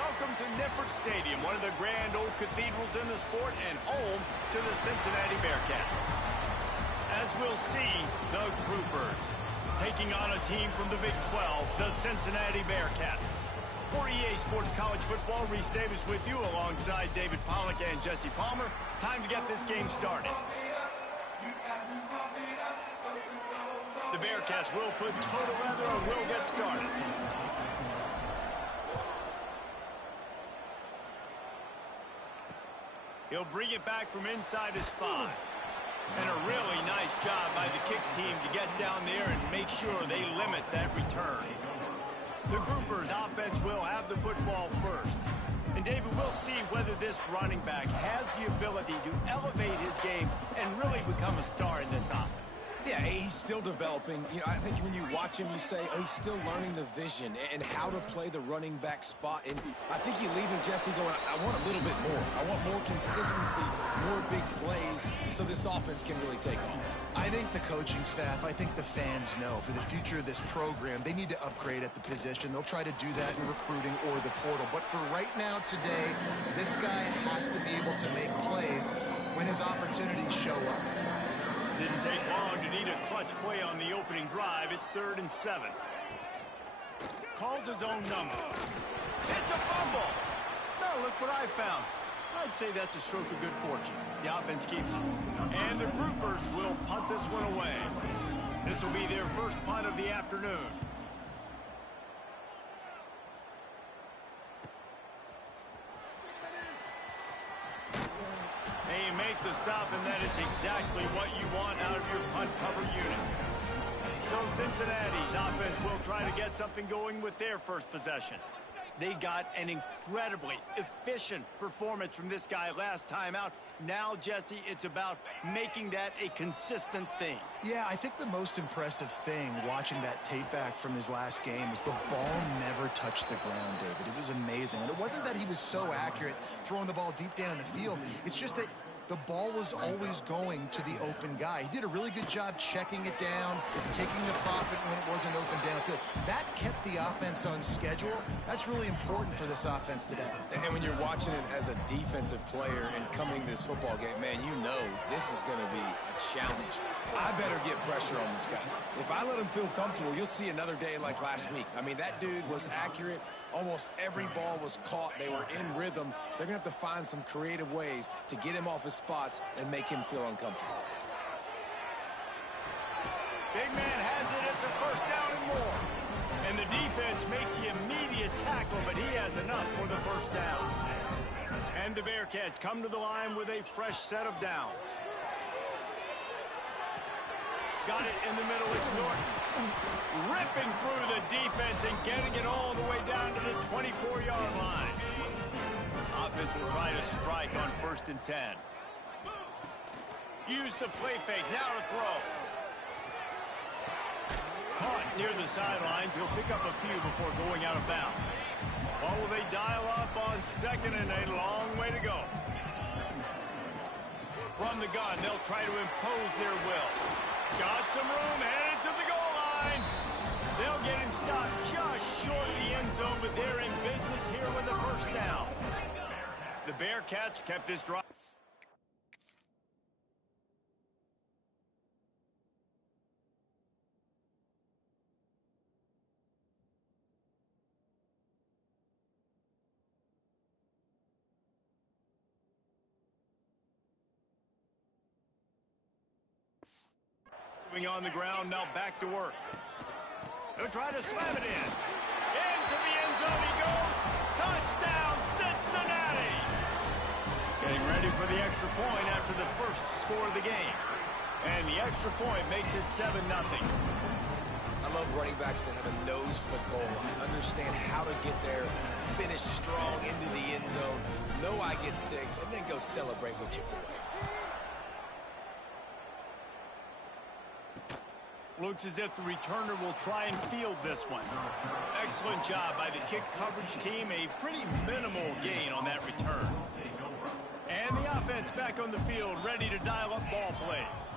Welcome to Nippert Stadium, one of the grand old cathedrals in the sport and home to the Cincinnati Bearcats. As we'll see, the Groupers taking on a team from the Big 12, the Cincinnati Bearcats. For EA Sports College Football, Reese Davis with you alongside David Pollack and Jesse Palmer. Time to get this game started. The Bearcats will put total leather and will get started. He'll bring it back from inside his 5. And a really nice job by the kick team to get down there and make sure they limit that return. The Groupers offense will have the football first. And David, we'll see whether this running back has the ability to elevate his game and really become a star in this offense. Yeah, he's still developing. You know, I think when you watch him, you say, oh, he's still learning the vision and how to play the running back spot. And I think you're leaving Jesse going, I want a little bit more. I want more consistency, more big plays, so this offense can really take off. I think the coaching staff, I think the fans know for the future of this program, they need to upgrade at the position. They'll try to do that in recruiting or the portal. But for right now, today, this guy has to be able to make plays when his opportunities show up. Didn't take long to need a clutch play on the opening drive. It's 3rd and 7. Calls his own number. It's a fumble. Now look what I found. I'd say that's a stroke of good fortune. The offense keeps it. And the Groupers will punt this one away. This will be their first punt of the afternoon. They make the stop, and that is exactly what you want out of your punt cover unit. So Cincinnati's offense will try to get something going with their first possession. They got an incredibly efficient performance from this guy last time out. Now, Jesse, it's about making that a consistent thing. Yeah, I think the most impressive thing watching that tape back from his last game is the ball never touched the ground, David. It was amazing. And it wasn't that he was so accurate throwing the ball deep down the field. It's just that the ball was always going to the open guy. He did a really good job checking it down, taking the profit when it wasn't open downfield. That kept the offense on schedule. That's really important for this offense today. And when you're watching it as a defensive player and coming to this football game, man, you know this is going to be a challenge. I better get pressure on this guy. If I let him feel comfortable, you'll see another day like last week. I mean, that dude was accurate. Almost every ball was caught. They were in rhythm. They're going to have to find some creative ways to get him off his spots and make him feel uncomfortable. Big man has it. It's a first down and more. And the defense makes the immediate tackle, but he has enough for the first down. And the Bearcats come to the line with a fresh set of downs. Got it in the middle. It's Norton. Ripping through the defense and getting it all the way down to the 24-yard line. Offense will try to strike on 1st and 10. Use the play fake. Now to throw. Caught near the sidelines. He'll pick up a few before going out of bounds. Or will they dial up on 2nd and a long way to go? From the gun, they'll try to impose their will. Got some room, headed to the goal line. They'll get him stopped just short of the end zone, but they're in business here with the first down. The Bearcats kept this drive. On the ground, now back to work. He'll try to slam it in. Into the end zone he goes. Touchdown, Cincinnati! Getting ready for the extra point after the first score of the game. And the extra point makes it 7-0. I love running backs that have a nose for the goal. I understand how to get there, finish strong into the end zone, know I get 6, and then go celebrate with your boys. Looks as if the returner will try and field this one. Excellent job by the kick coverage team. A pretty minimal gain on that return. And the offense back on the field, ready to dial up ball plays.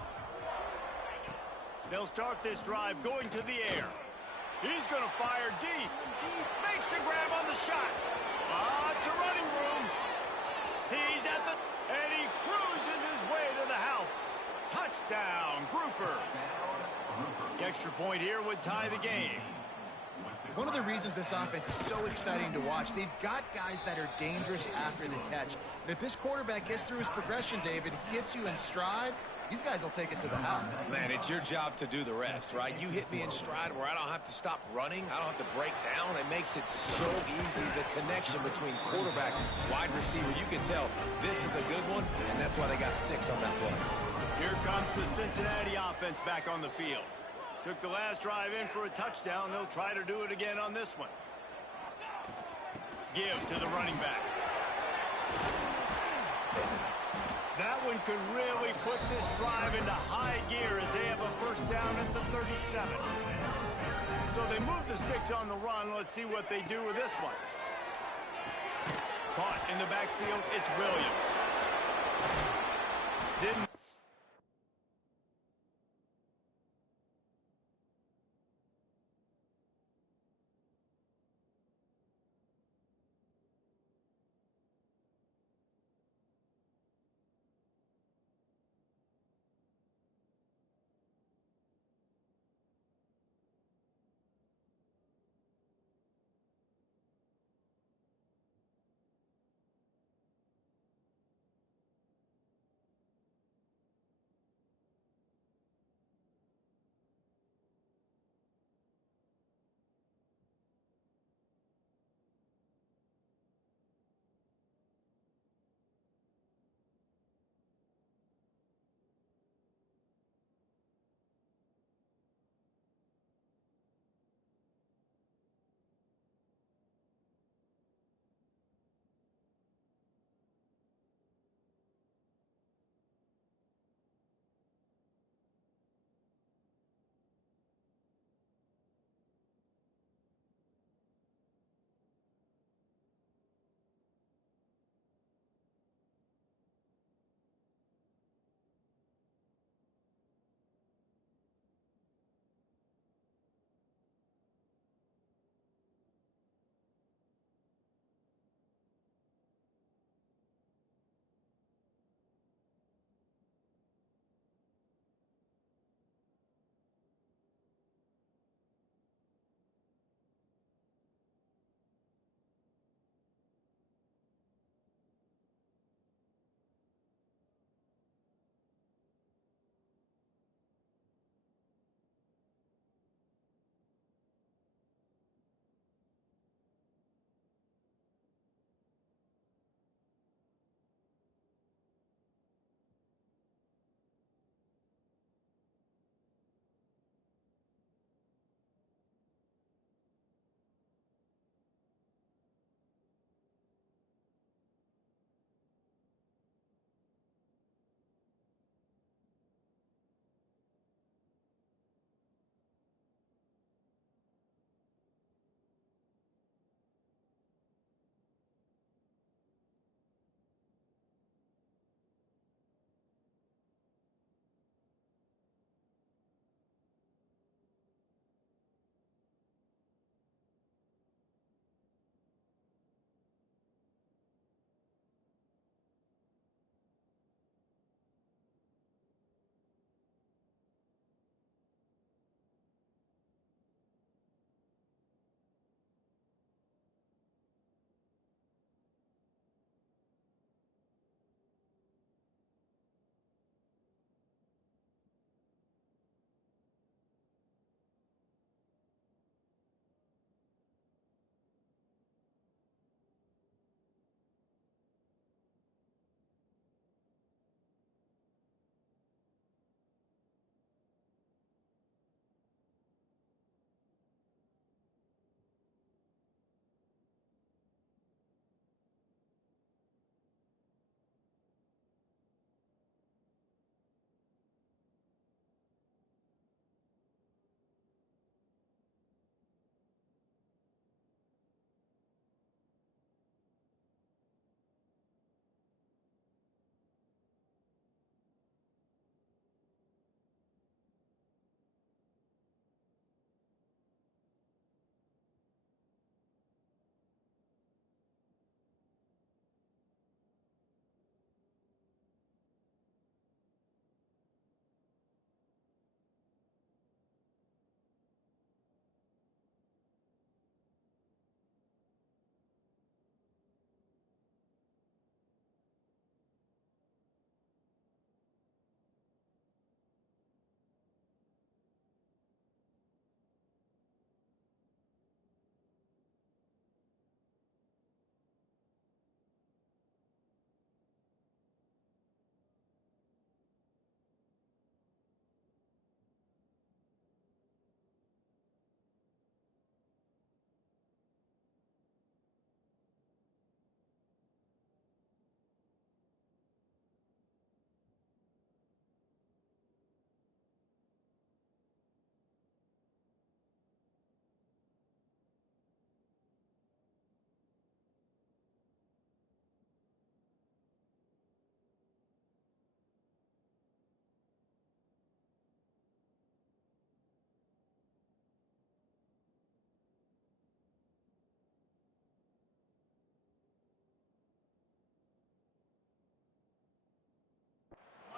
They'll start this drive going to the air. He's going to fire deep. Makes the grab on the shot. It's a running room. He's at the... And he cruises his way to the house. Touchdown, Groupers. The extra point here would tie the game. One of the reasons this offense is so exciting to watch, they've got guys that are dangerous after the catch. And if this quarterback gets through his progression, David, hits you in stride, these guys will take it to the house. Man, it's your job to do the rest, right? You hit me in stride where I don't have to stop running. I don't have to break down. It makes it so easy. The connection between quarterback, wide receiver, you can tell this is a good one, and that's why they got 6 on that play. Here comes the Cincinnati offense back on the field. Took the last drive in for a touchdown. They'll try to do it again on this one. Give to the running back. That one could really put this drive into high gear as they have a first down at the 37. So they move the sticks on the run. Let's see what they do with this one. Caught in the backfield. It's Williams. Didn't...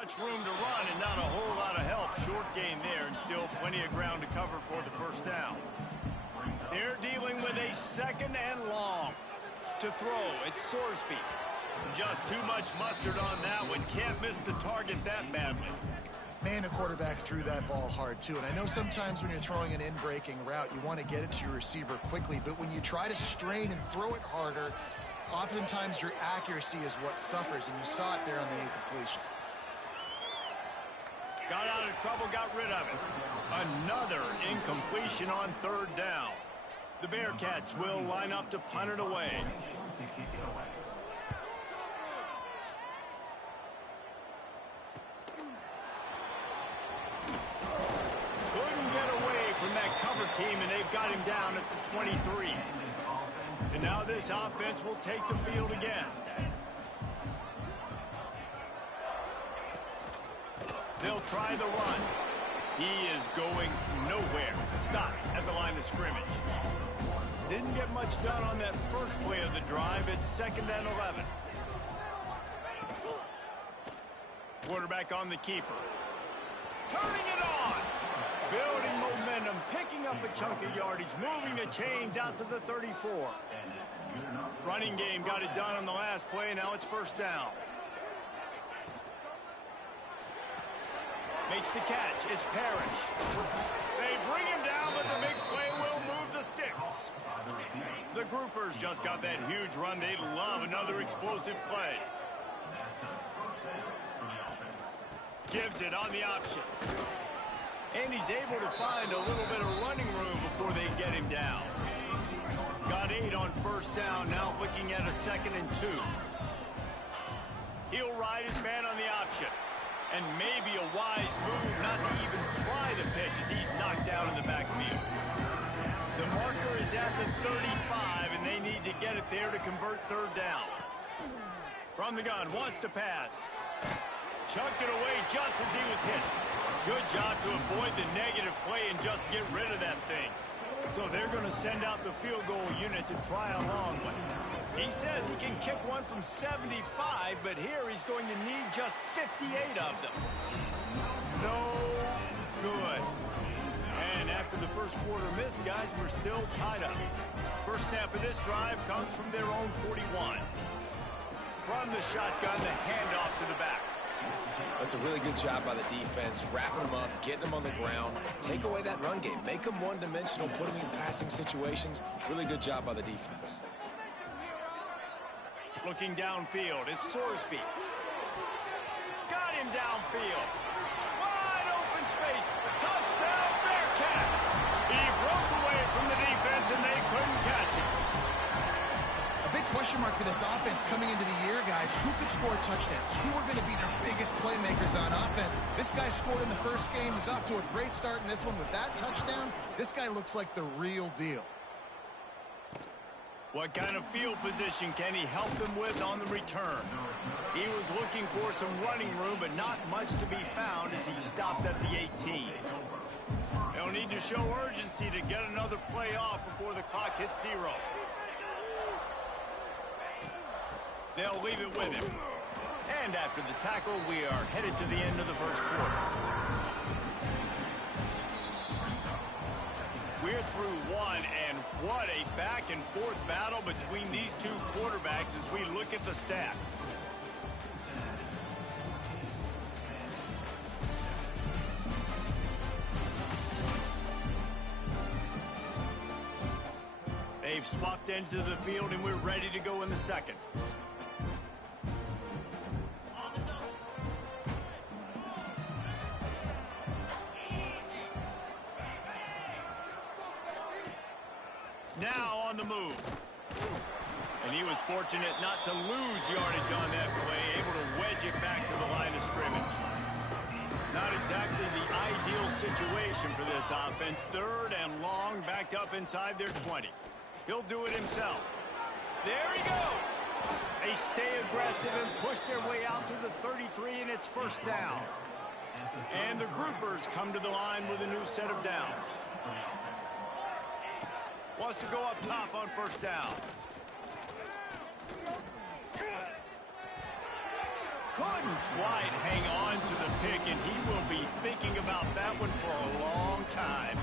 much room to run and not a whole lot of help. Short gain there and still plenty of ground to cover for the first down. They're dealing with a 2nd and long. To throw, it's Sorsby. Just too much mustard on that one. Can't miss the target that badly. Man, the quarterback threw that ball hard, too. And I know sometimes when you're throwing an in-breaking route, you want to get it to your receiver quickly. But when you try to strain and throw it harder, oftentimes your accuracy is what suffers. And you saw it there on the incompletion. Got out of trouble, got rid of it. Another incompletion on 3rd down. The Bearcats will line up to punt it away. Couldn't get away from that cover team, and they've got him down at the 23. And now this offense will take the field again. They'll try the run. He is going nowhere. Stop at the line of scrimmage. Didn't get much done on that first play of the drive. It's 2nd and 11. Quarterback on the keeper. Turning it on. Building momentum, picking up a chunk of yardage, moving the chains out to the 34. Running game got it done on the last play. Now it's 1st down. Makes the catch. It's Parrish. They bring him down, but the big play will move the sticks. The Groupers just got that huge run. They love another explosive play. Gives it on the option. And he's able to find a little bit of running room before they get him down. Got 8 on 1st down. Now looking at a 2nd and 2. He'll ride his man on the option. And maybe a wise move not to even try the pitch as he's knocked down in the backfield. The marker is at the 35, and they need to get it there to convert 3rd down. From the gun, wants to pass. Chucked it away just as he was hit. Good job to avoid the negative play and just get rid of that thing. So they're going to send out the field goal unit to try a long one. He says he can kick one from 75, but here he's going to need just 58 of them. No good. And after the first quarter miss, guys, we're still tied up. First snap of this drive comes from their own 41. From the shotgun, the handoff to the back. That's a really good job by the defense, wrapping them up, getting them on the ground. Take away that run game. Make them one-dimensional, put them in passing situations. Really good job by the defense. Looking downfield, it's Sorsby. Got him downfield. Wide open space. Touchdown, Bearcats. He broke away from the defense, and they couldn't catch him. A big question mark for this offense coming into the year, guys. Who could score touchdowns? Who are going to be their biggest playmakers on offense? This guy scored in the first game. He's off to a great start in this one with that touchdown. This guy looks like the real deal. What kind of field position can he help them with on the return? He was looking for some running room, but not much to be found as he stopped at the 18. They'll need to show urgency to get another play off before the clock hits 0. They'll leave it with him. And after the tackle, we are headed to the end of the first quarter. We're through one, and what a back-and-forth battle between these two quarterbacks as we look at the stats. They've swapped ends of the field, and we're ready to go in the second. Now on the move. And he was fortunate not to lose yardage on that play, able to wedge it back to the line of scrimmage. Not exactly the ideal situation for this offense. 3rd and long, backed up inside their 20. He'll do it himself. There he goes. They stay aggressive and push their way out to the 33, and it's 1st down. And the Groupers come to the line with a new set of downs. Wants to go up top on 1st down. Couldn't quite hang on to the pick, and he will be thinking about that one for a long time.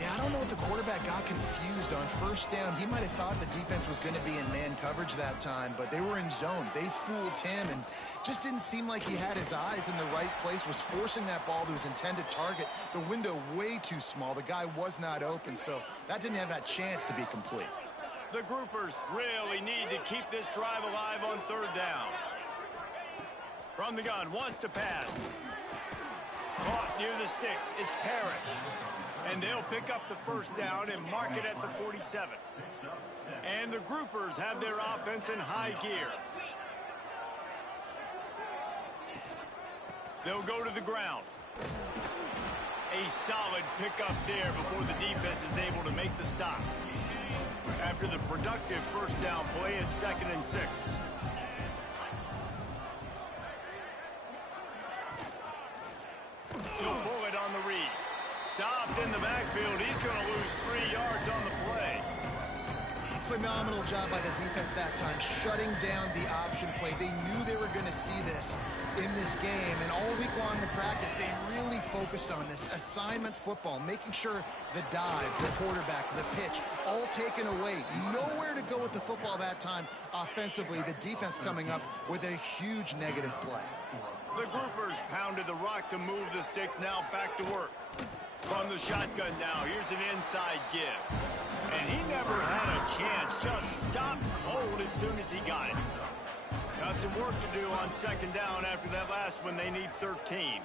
Yeah, I don't know if the quarterback got confused on first down. He might have thought the defense was going to be in man coverage that time, but they were in zone. They fooled him and just didn't seem like he had his eyes in the right place, was forcing that ball to his intended target. The window way too small. The guy was not open, so that didn't have that chance to be complete. The groupers really need to keep this drive alive on third down. From the gun, wants to pass. Caught near the sticks. It's Parrish. And they'll pick up the first down and mark it at the 47. And the groupers have their offense in high gear. They'll go to the ground. A solid pickup there before the defense is able to make the stop. After the productive first down play, it's 2nd and 6. He'll pull it on the read. Stopped in the backfield. He's going to lose 3 yards on the play. Phenomenal job by the defense that time, shutting down the option play. They knew they were going to see this in this game, and all week long in practice, they really focused on this assignment football, making sure the dive, the quarterback, the pitch, all taken away. Nowhere to go with the football that time offensively. The defense coming up with a huge negative play. The groupers pounded the rock to move the sticks. Now back to work. From the shotgun now, here's an inside give. And he never had a chance, just stopped cold as soon as he got it. Got some work to do on 2nd down after that last one. They need 13.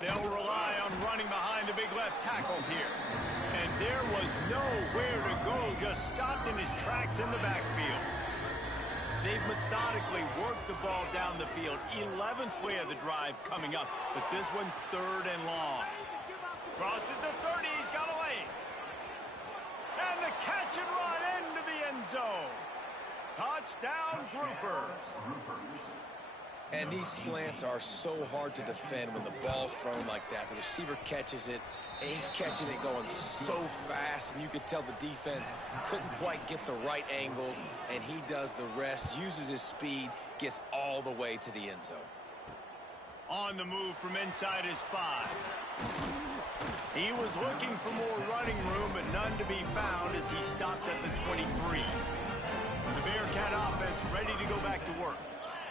They'll rely on running behind the big left tackle here. And there was nowhere to go, just stopped in his tracks in the backfield. They've methodically worked the ball down the field. 11th play of the drive coming up, but this one 3rd and long. Crosses the 30, he's got a lane. And the catch and run into the end zone. Touchdown, groupers. And these slants are so hard to defend when the ball's thrown like that. The receiver catches it, and he's catching it going so fast, and you could tell the defense couldn't quite get the right angles, and he does the rest, uses his speed, gets all the way to the end zone. On the move from inside his 5. He was looking for more running room, but none to be found as he stopped at the 23. The Bearcat offense ready to go back to work.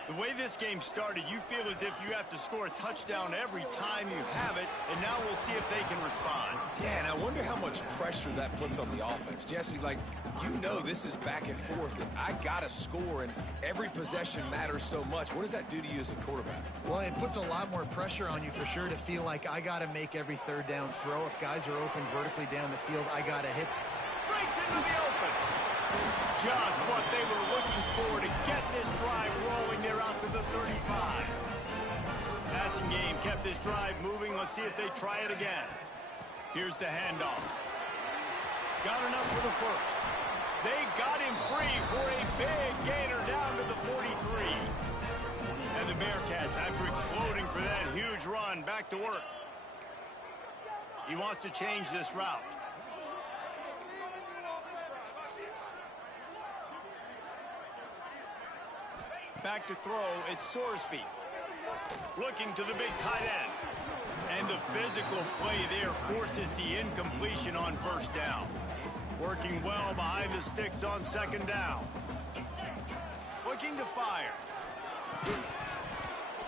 The way this game started, you feel as if you have to score a touchdown every time you have it, and now we'll see if they can respond. Yeah, and I wonder how much pressure that puts on the offense. Jesse, like, you know this is back and forth, and I got to score, and every possession matters so much. What does that do to you as a quarterback? Well, it puts a lot more pressure on you for sure to feel like I got to make every 3rd down throw. If guys are open vertically down the field, I got to hit. Breaks into the open. Just what they were looking for to get this drive rolling. They're out to the 35. Passing game kept this drive moving. Let's see if they try it again. Here's the handoff. Got enough for the first. They got him free for a big gainer down to the 43. And the Bearcats, after exploding for that huge run, back to work. He wants to change this route. Back to throw, it's Sorsby. Looking to the big tight end. And the physical play there forces the incompletion on first down. Working well behind the sticks on 2nd down. Looking to fire.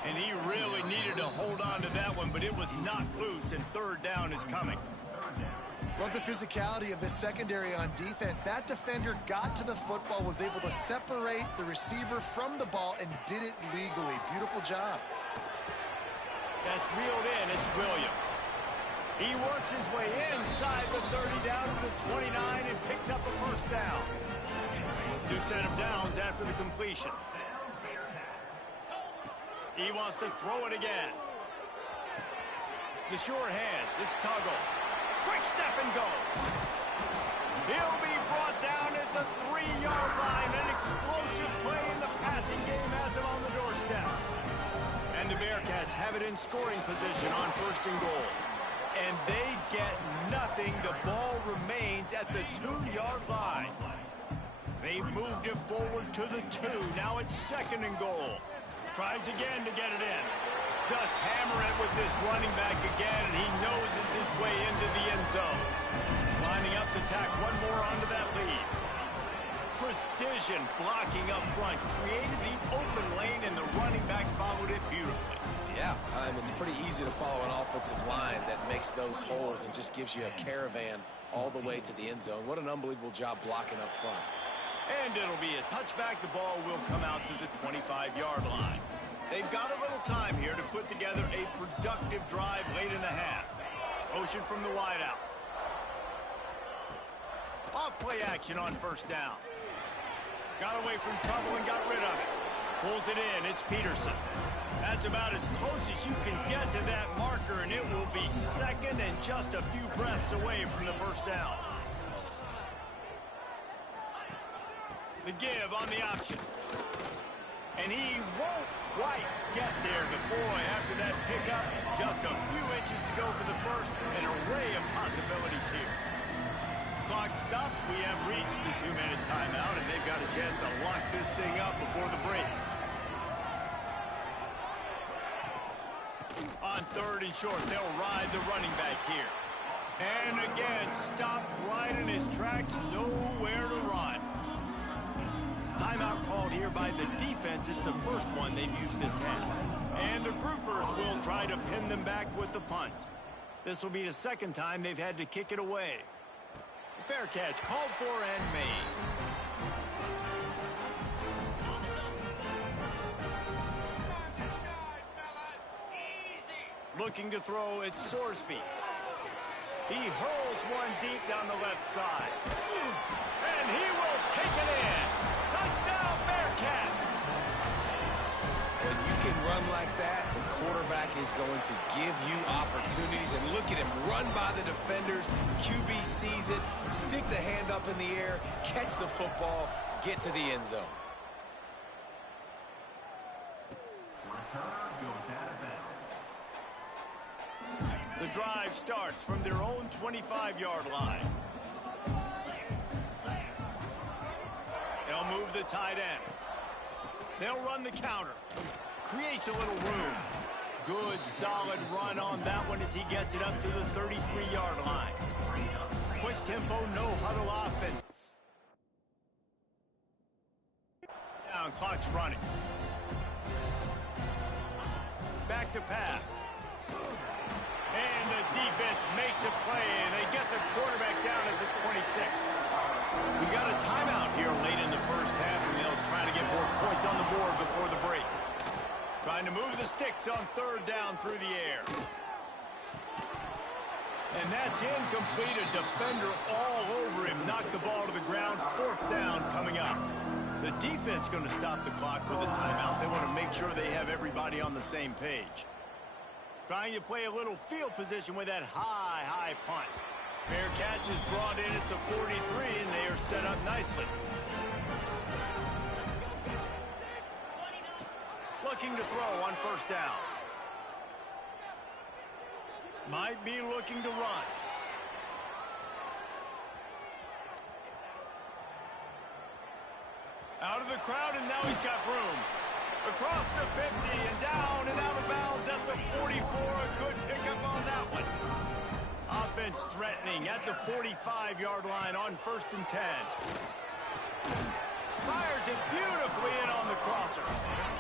And he really needed to hold on to that one, but it was not loose, and 3rd down is coming. Love the physicality of this secondary on defense. That defender got to the football, was able to separate the receiver from the ball, and did it legally. Beautiful job. That's reeled in. It's Williams. He works his way inside the 30 down to the 29 and picks up a first down. New set of downs after the completion. He wants to throw it again. The sure hands. It's Tuggle. Quick step and go. He'll be brought down at the 3-yard line. An explosive play in the passing game has him on the doorstep. And the Bearcats have it in scoring position on 1st and goal. And they get nothing. The ball remains at the 2-yard line. They've moved it forward to the 2. Now it's 2nd and goal. Tries again to get it in. Just hammer it with this running back again, and he noses his way into the end zone. Lining up to tack one more onto that lead. Precision blocking up front. Created the open lane, and the running back followed it beautifully. Yeah, it's pretty easy to follow an offensive line that makes those holes and just gives you a caravan all the way to the end zone. What an unbelievable job blocking up front. And it'll be a touchback. The ball will come out to the 25-yard line. They've got a little time here to put together a productive drive late in the half. Motion from the wideout. Off play action on 1st down. Got away from trouble and got rid of it. Pulls it in. It's Peterson. That's about as close as you can get to that marker, and it will be 2nd and just a few breaths away from the 1st down. The give on the option. And he won't quite get there, but boy, after that pickup, just a few inches to go for the 1st. An array of possibilities here. Clock stops. We have reached the 2-minute timeout, and they've got a chance to lock this thing up before the break. On 3rd and short, they'll ride the running back here. And again, stopped right in his tracks, nowhere to run. Timeout called here by the defense. It's the first one they've used this half. And the groupers will try to pin them back with the punt. This will be the 2nd time they've had to kick it away. Fair catch called for and made. Looking to throw, it's Sorsby. He hurls one deep down the left side. And he will take it in. Touchdown, Bearcats! When you can run like that, the quarterback is going to give you opportunities. And look at him run by the defenders. QB sees it, stick the hand up in the air, catch the football, get to the end zone. The drive starts from their own 25-yard line. They'll move the tight end. They'll run the counter. Creates a little room. Good, solid run on that one as he gets it up to the 33-yard line. Quick tempo, no huddle offense. Down, clock's running. Back to pass. And the defense makes a play, and they get the quarterback down at the 26. We got a timeout here late in the 1st half, and they'll try to get more points on the board before the break. Trying to move the sticks on 3rd down through the air. And that's incomplete. A defender all over him. Knocked the ball to the ground. 4th down coming up. The defense going to stop the clock with a timeout. They want to make sure they have everybody on the same page. Trying to play a little field position with that high punt. Fair catch is brought in at the 43, and they are set up nicely. Looking to throw on 1st down. Might be looking to run. Out of the crowd, and now he's got room. Across the 50 and down and out of bounds at the 44. A good pickup on that one. Offense threatening at the 45-yard line on 1st and 10. Fires it beautifully in on the crosser.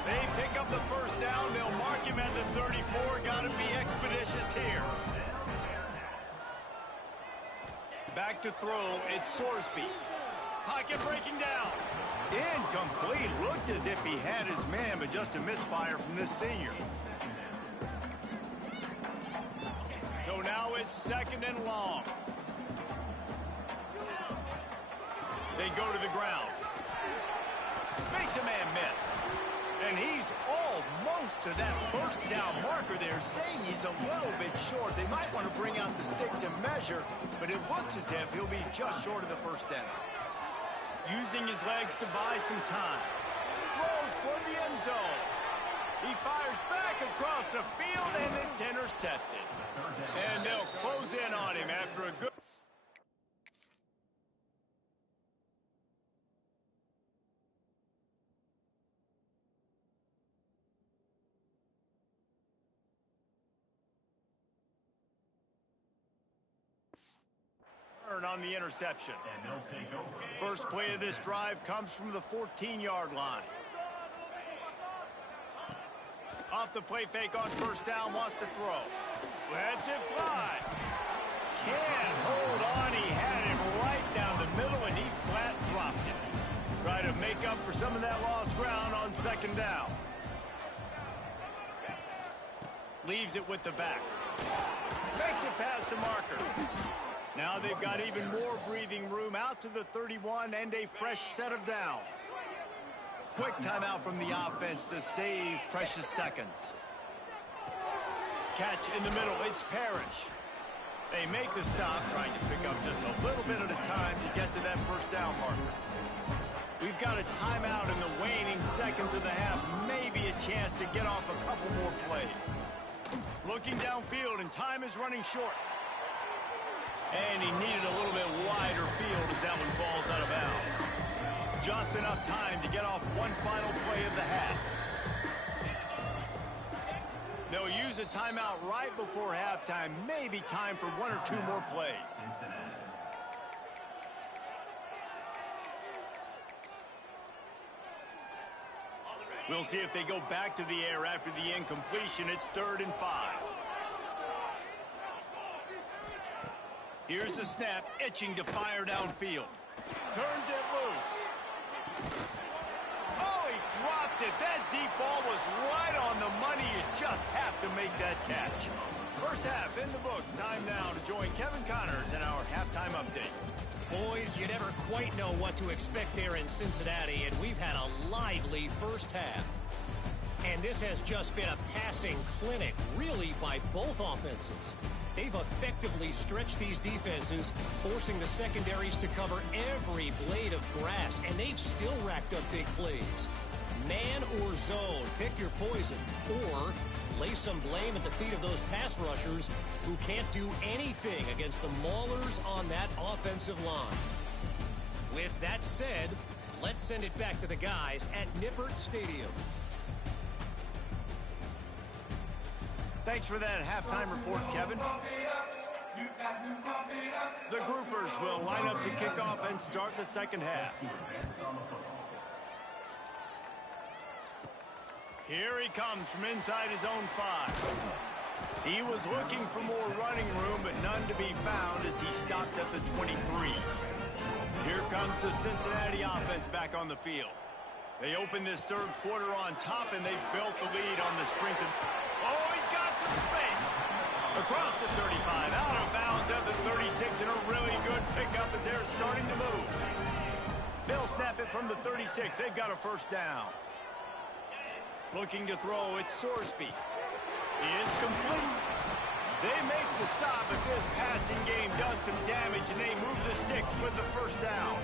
They pick up the 1st down. They'll mark him at the 34. Got to be expeditious here. Back to throw. It's Sorsby. Pocket breaking down. Incomplete. Looked as if he had his man, but just a misfire from this senior. So now it's 2nd and long. They go to the ground. Makes a man miss. And he's almost to that 1st down marker there, saying he's a little bit short. They might want to bring out the sticks and measure, but it looks as if he'll be just short of the 1st down. Using his legs to buy some time. Throws toward the end zone. He fires back across the field, and it's intercepted. And they'll close in on him after a good... return on the interception. First play of this drive comes from the 14-yard line. Off the play fake on first down, wants to throw. Lets it fly. Can't hold on. He had it right down the middle, and he flat dropped it. Try to make up for some of that lost ground on second down. Leaves it with the back. Makes it past the marker. Now they've got even more breathing room out to the 31 and a fresh set of downs. Quick timeout from the offense to save precious seconds. Catch in the middle. It's Parrish. They make the stop, trying to pick up just a little bit at a time to get to that first down marker. We've got a timeout in the waning seconds of the half. Maybe a chance to get off a couple more plays. Looking downfield, and time is running short. And he needed a little bit wider field as that one falls out of bounds. Just enough time to get off one final play of the half. They'll use a timeout right before halftime. Maybe time for one or two more plays. We'll see if they go back to the air after the incompletion. It's 3rd and 5. Here's the snap, itching to fire downfield. Turns it loose. Oh, he dropped it. That deep ball was right on the money. You just have to make that catch. First half in the books. Time now to join Kevin Connors in our halftime update. Boys, you never quite know what to expect there in Cincinnati, and we've had a lively first half. And this has just been a passing clinic, really, by both offenses. They've effectively stretched these defenses, forcing the secondaries to cover every blade of grass, and they've still racked up big plays. Man or zone, pick your poison, or lay some blame at the feet of those pass rushers who can't do anything against the maulers on that offensive line. With that said, let's send it back to the guys at Nippert Stadium. Thanks for that halftime report, Kevin. The groupers will line up to kick off and start the second half. Here he comes from inside his own 5. He was looking for more running room, but none to be found as he stopped at the 23. Here comes the Cincinnati offense back on the field. They open this third quarter on top, and they've built the lead on the strength of... Oh, he's got some space! Across the 35, out of bounds at the 36, and a really good pickup as they're starting to move. They'll snap it from the 36. They've got a first down. Looking to throw, it's Sorsby. It's complete. They make the stop, but this passing game does some damage, and they move the sticks with the first down.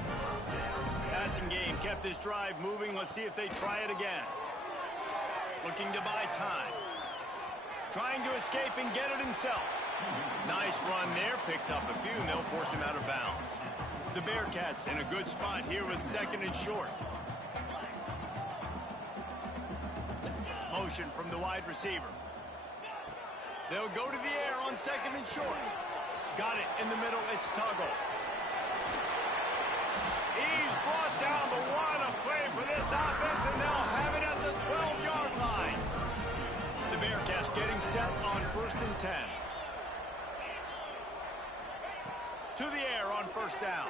Passing game kept this drive moving. Let's see if they try it again. Looking to buy time. Trying to escape and get it himself. Nice run there. Picks up a few, and they'll force him out of bounds. The Bearcats in a good spot here with 2nd and short. Motion from the wide receiver. They'll go to the air on 2nd and short. Got it in the middle. It's Tuggle. He's brought down, but what a play for this offense, and they'll have it at the 12-yard line. The Bearcats getting set on 1st and 10. To the air on first down.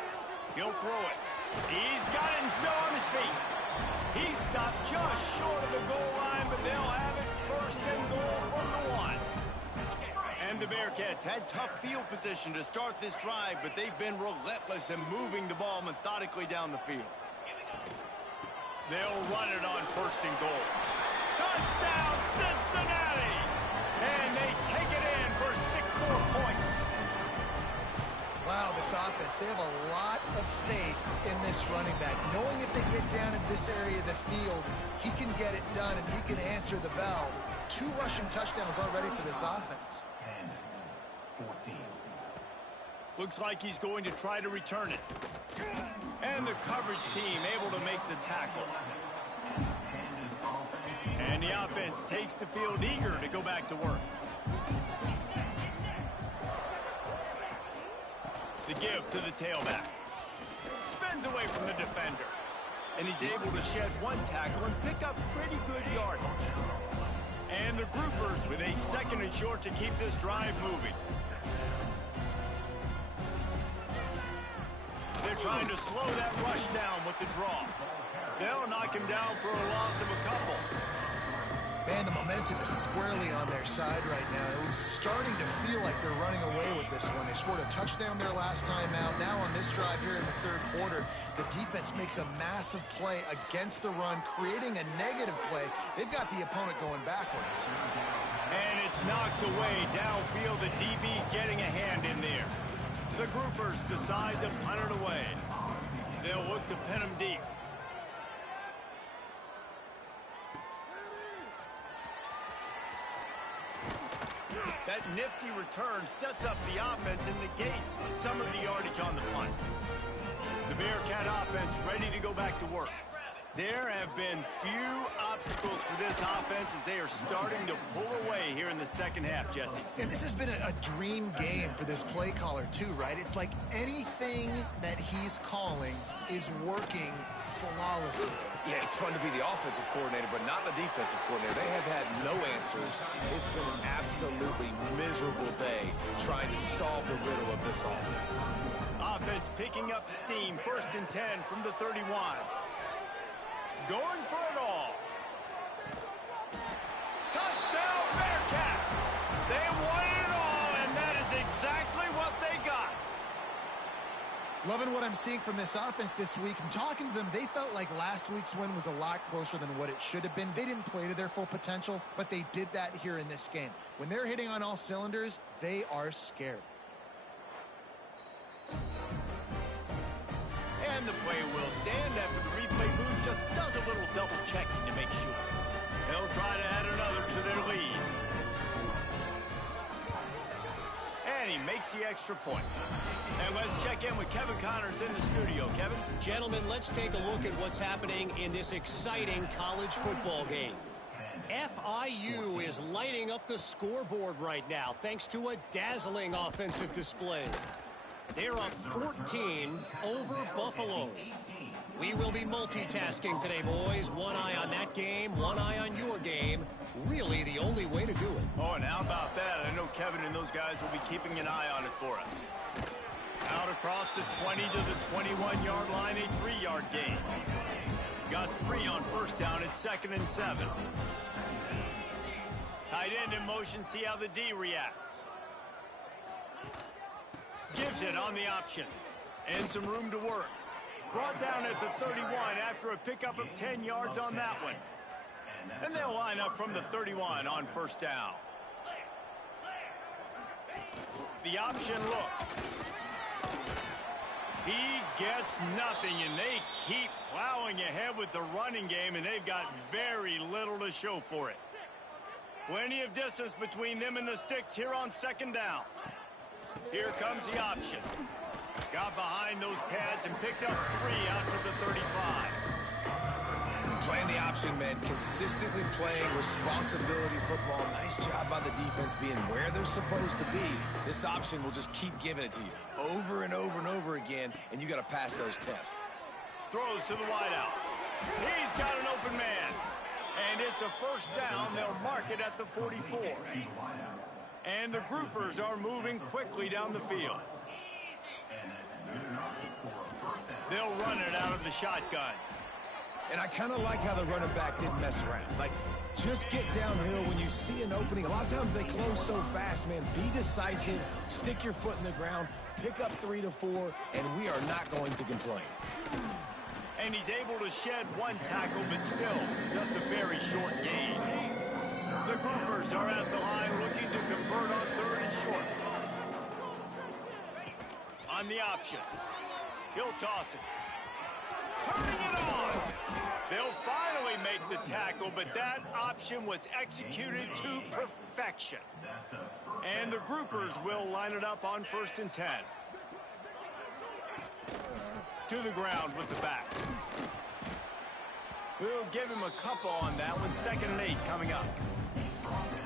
He'll throw it. He's got it and still on his feet. He stopped just short of the goal line, but they'll have it 1st and goal from the 1. And the Bearcats had tough field position to start this drive, but they've been relentless in moving the ball methodically down the field. They'll run it on 1st and goal. Touchdown, Cincinnati! And they take it in for 6 more points. Wow, this offense, they have a lot of faith in this running back. Knowing if they get down in this area of the field, he can get it done and he can answer the bell. 2 rushing touchdowns already for this offense. 14. Looks like he's going to try to return it. And the coverage team able to make the tackle. And the offense takes the field eager to go back to work. The give to the tailback. Spins away from the defender. And he's able to shed one tackle and pick up pretty good yardage. And the groupers with a 2nd and short to keep this drive moving. They're trying to slow that rush down with the draw. They'll knock him down for a loss of a couple. Man, the momentum is squarely on their side right now. It was starting to feel like they're running away with this one. They scored a touchdown their last time out. Now on this drive here in the 3rd quarter, the defense makes a massive play against the run, creating a negative play. They've got the opponent going backwards. And it's knocked away downfield. The DB getting a hand in there. The groupers decide to punt it away. They'll look to pin him deep. That nifty return sets up the offense and negates some of the yardage on the punt. The Bearcat offense ready to go back to work. There have been few obstacles for this offense as they are starting to pull away here in the 2nd half, Jesse. And this has been a dream game for this play caller too, right? It's like anything that he's calling is working flawlessly. Yeah, it's fun to be the offensive coordinator, but not the defensive coordinator. They have had no answers. It's been an absolutely miserable day trying to solve the riddle of this offense. Offense picking up steam, 1st and 10 from the 31. Going for it all. Touchdown, Bearcats! They won it all, and that is exactly what they got. Loving what I'm seeing from this offense this week. And talking to them, they felt like last week's win was a lot closer than what it should have been. They didn't play to their full potential, but they did that here in this game. When they're hitting on all cylinders, they are scared. And the play will stand after the replay booth just does a little double checking to make sure. They'll try to add another to their lead. And he makes the extra point. And let's check in with Kevin Connors in the studio. Kevin? Gentlemen, let's take a look at what's happening in this exciting college football game. FIU is lighting up the scoreboard right now thanks to a dazzling offensive display. They're up 14 over Buffalo. We will be multitasking today, boys. One eye on that game, one eye on your game. Really the only way to do it. Oh, and how about that? I know Kevin and those guys will be keeping an eye on it for us. Out across the 20 to the 21-yard line, a 3-yard gain. Got 3 on 1st down at 2nd and 7. Tight end in motion, see how the D reacts. Gives it on the option. And some room to work. Brought down at the 31 after a pickup of 10 yards on that one. And they'll line up from the 31 on 1st down. The option look. He gets nothing, and they keep plowing ahead with the running game, and they've got very little to show for it. Plenty of distance between them and the sticks here on 2nd down. Here comes the option. Got behind those pads and picked up 3 out to the 35. Playing the option, man. Consistently playing responsibility football. Nice job by the defense being where they're supposed to be. This option will just keep giving it to you over and over and over again, and you got to pass those tests. Throws to the wideout. He's got an open man. And it's a 1st down. They'll mark it at the 44. And the groupers are moving quickly down the field. They'll run it out of the shotgun. And I kind of like how the running back didn't mess around. Like, just get downhill when you see an opening. A lot of times they close so fast, man. Be decisive, stick your foot in the ground, pick up 3 to 4, and we are not going to complain. And he's able to shed 1 tackle, but still just a very short gain. The groupers are at the line looking to convert on 3rd and short. On the option. He'll toss it. Turning it on. They'll finally make the tackle, but that option was executed to perfection. And the groupers will line it up on 1st and 10. To the ground with the back. We'll give him a couple on that one. 2nd and 8 coming up.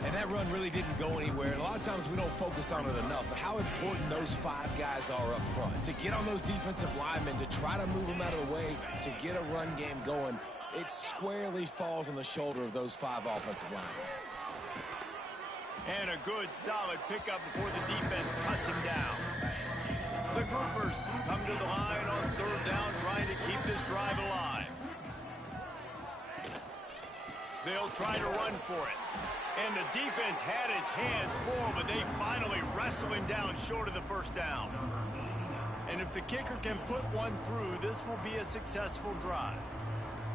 And that run really didn't go anywhere. And a lot of sometimes we don't focus on it enough, but how important those 5 guys are up front. To get on those defensive linemen, to try to move them out of the way, to get a run game going, it squarely falls on the shoulder of those 5 offensive linemen. And a good, solid pickup before the defense cuts him down. The groupers come to the line on 3rd down, trying to keep this drive alive. They'll try to run for it. And the defense had its hands full, but they finally wrestle him down short of the 1st down. And if the kicker can put one through, this will be a successful drive.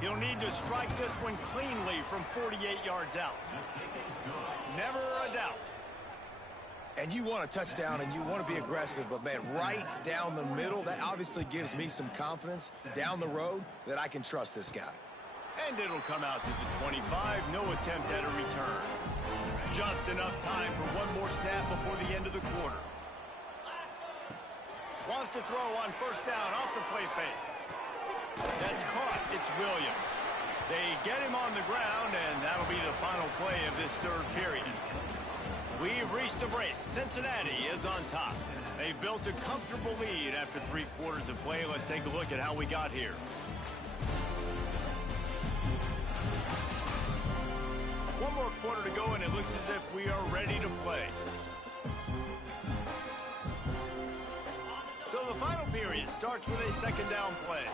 He'll need to strike this one cleanly from 48 yards out. Never a doubt. And you want a touchdown and you want to be aggressive, but, man, right down the middle, that obviously gives me some confidence down the road that I can trust this guy. And it'll come out to the 25. No attempt at a return. Just enough time for one more snap before the end of the quarter. Wants to throw on 1st down off the play fake. That's caught. It's Williams. They get him on the ground, and that'll be the final play of this 3rd period. We've reached the break. Cincinnati is on top. They've built a comfortable lead after 3 quarters of play. Let's take a look at how we got here. One more quarter to go, and it looks as if we are ready to play. So the final period starts with a 2nd down play.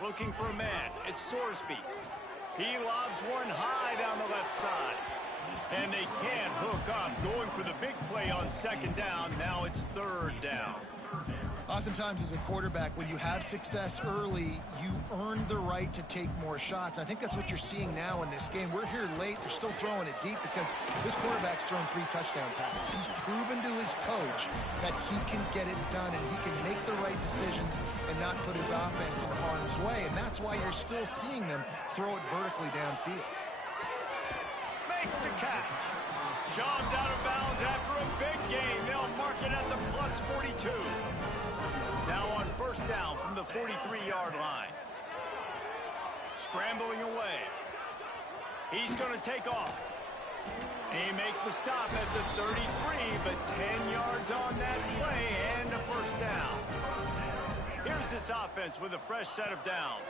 Looking for a man. It's Sorsby. He lobs one high down the left side. And they can't hook up. Going for the big play on 2nd down. Now it's 3rd down. Oftentimes as a quarterback, when you have success early, you earn the right to take more shots. And I think that's what you're seeing now in this game. We're here late. They're still throwing it deep because this quarterback's thrown 3 touchdown passes. He's proven to his coach that he can get it done and he can make the right decisions and not put his offense in harm's way. And that's why you're still seeing them throw it vertically downfield. Makes the catch. Shoved out of bounds after a big gain. They'll mark it at the plus 42. Now on 1st down from the 43-yard line. Scrambling away. He's going to take off. He makes the stop at the 33, but 10 yards on that play and a 1st down. Here's this offense with a fresh set of downs.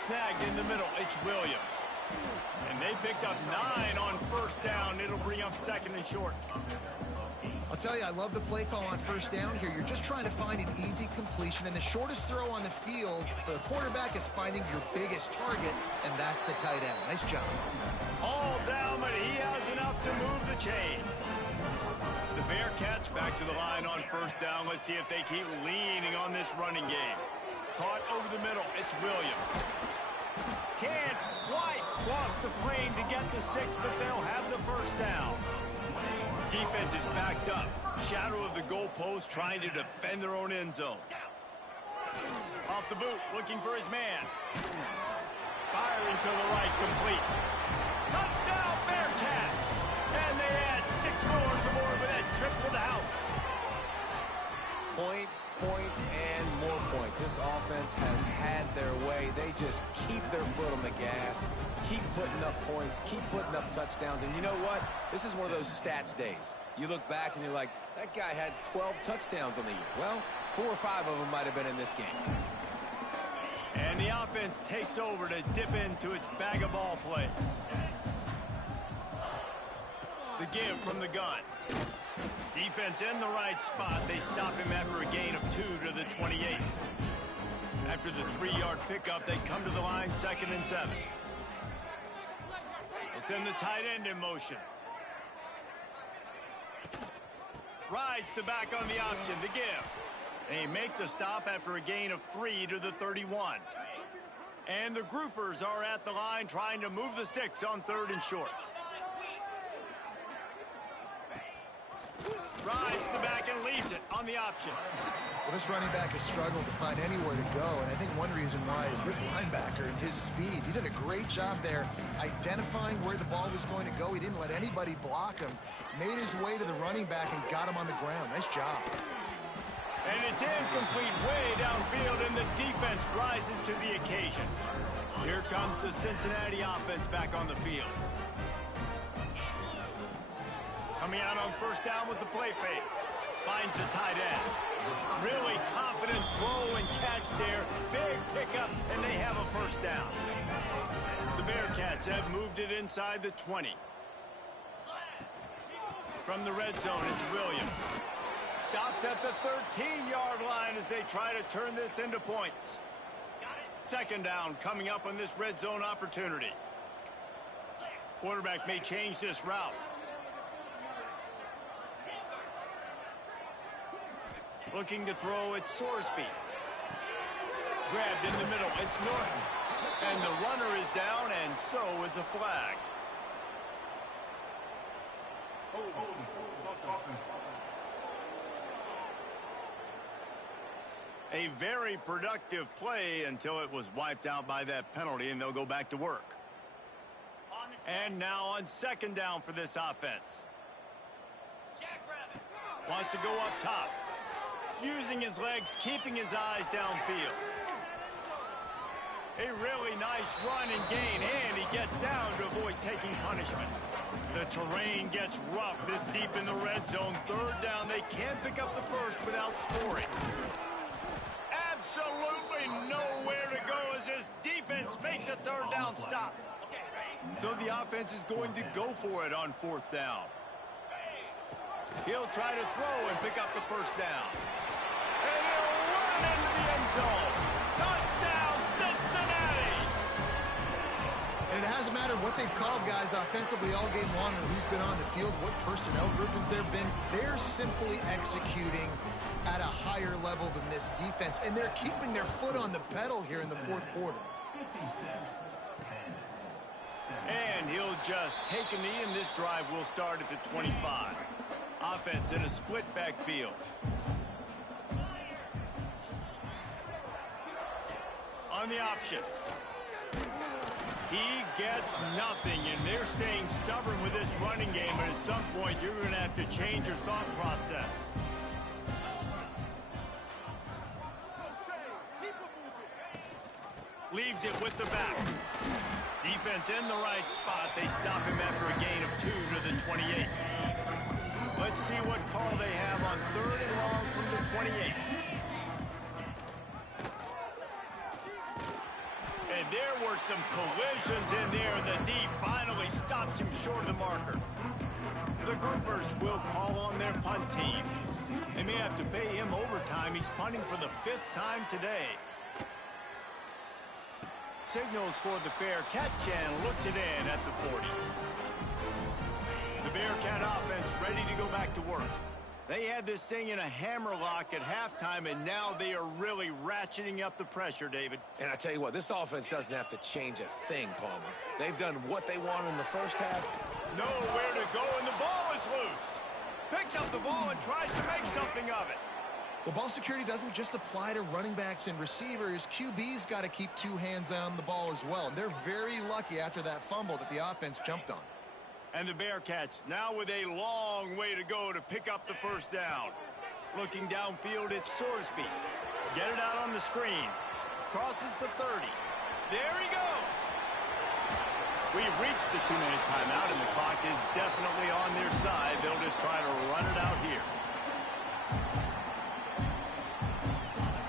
Snagged in the middle. It's Williams. And they picked up 9 on 1st down. It'll bring up 2nd and short. I'll tell you, I love the play call on 1st down here. You're just trying to find an easy completion, and the shortest throw on the field for the quarterback is finding your biggest target, and that's the tight end. Nice job. All down, but he has enough to move the chains. The Bearcats back to the line on 1st down. Let's see if they keep leaning on this running game. Caught over the middle. It's Williams. Can't quite cross the plane to get the 6, but they'll have the 1st down. Defense is backed up. Shadow of the goalpost trying to defend their own end zone. Off the boot, looking for his man. Firing to the right, complete. Touchdown, Bearcats! And they add 6 more to the board with that trip to the house. Points, points, and more points. This offense has had their way. They just keep their foot on the gas, keep putting up points, keep putting up touchdowns. And you know what? This is one of those stats days. You look back and you're like, that guy had 12 touchdowns on the year. Well, 4 or 5 of them might have been in this game. And the offense takes over to dip into its bag of ball plays. The give from the gun. Defense in the right spot. They stop him after a gain of 2 to the 28. After the 3-yard pickup, they come to the line 2nd and 7. They'll send the tight end in motion. Rides the back on the option, the give. They make the stop after a gain of 3 to the 31. And the groupers are at the line trying to move the sticks on 3rd and short. Rides the back and leaves it on the option. Well, this running back has struggled to find anywhere to go, and I think one reason why is this linebacker and his speed. He did a great job there identifying where the ball was going to go. He didn't let anybody block him. Made his way to the running back and got him on the ground. Nice job. And it's incomplete way downfield, and the defense rises to the occasion. Here comes the Cincinnati offense back on the field. Coming out on first down with the play fake. Finds the tight end. Really confident throw and catch there. Big pickup, and they have a first down. The Bearcats have moved it inside the 20. From the red zone, it's Williams. Stopped at the 13-yard line as they try to turn this into points. Second down coming up on this red zone opportunity. Quarterback may change this route. Looking to throw, it's Sorsby. Grabbed in the middle, it's Norton. And the runner is down, and so is a flag. A very productive play until it was wiped out by that penalty, and they'll go back to work. And now on second down for this offense. Wants to go up top. Using his legs, keeping his eyes downfield. A really nice run and gain, and he gets down to avoid taking punishment. The terrain gets rough this deep in the red zone. Third down, they can't pick up the first without scoring. Absolutely nowhere to go as this defense makes a third down stop. So the offense is going to go for it on fourth down. He'll try to throw and pick up the first down. And he'll run into the end zone. Touchdown, Cincinnati! And it hasn't mattered what they've called guys offensively all game long or who's been on the field, what personnel groupings there have been. They're simply executing at a higher level than this defense, and they're keeping their foot on the pedal here in the fourth quarter. And he'll just take a knee, and this drive will start at the 25. Offense in a split backfield. On the option. He gets nothing, and they're staying stubborn with this running game, but at some point you're going to have to change your thought process. Leaves it with the back. Defense in the right spot. They stop him after a gain of 2 to the 28. Let's see what call they have on third and long from the 28. And there were some collisions in there, and the D finally stops him short of the marker. The groupers will call on their punt team. They may have to pay him overtime. He's punting for the 5th time today. Signals for the fair catch and looks it in at the 40. The Bearcat offense ready to go back to work. They had this thing in a hammerlock at halftime, and now they are really ratcheting up the pressure, David. And I tell you what, this offense doesn't have to change a thing, Palmer. They've done what they want in the first half. Nowhere to go, and the ball is loose. Picks up the ball and tries to make something of it. Well, ball security doesn't just apply to running backs and receivers. QB's got to keep 2 hands on the ball as well. And they're very lucky after that fumble that the offense jumped on. And the Bearcats now with a long way to go to pick up the first down. Looking downfield, it's Sorsby. Get it out on the screen. Crosses the 30. There he goes. We've reached the 2-minute timeout, and the clock is definitely on their side. They'll just try to run it out here.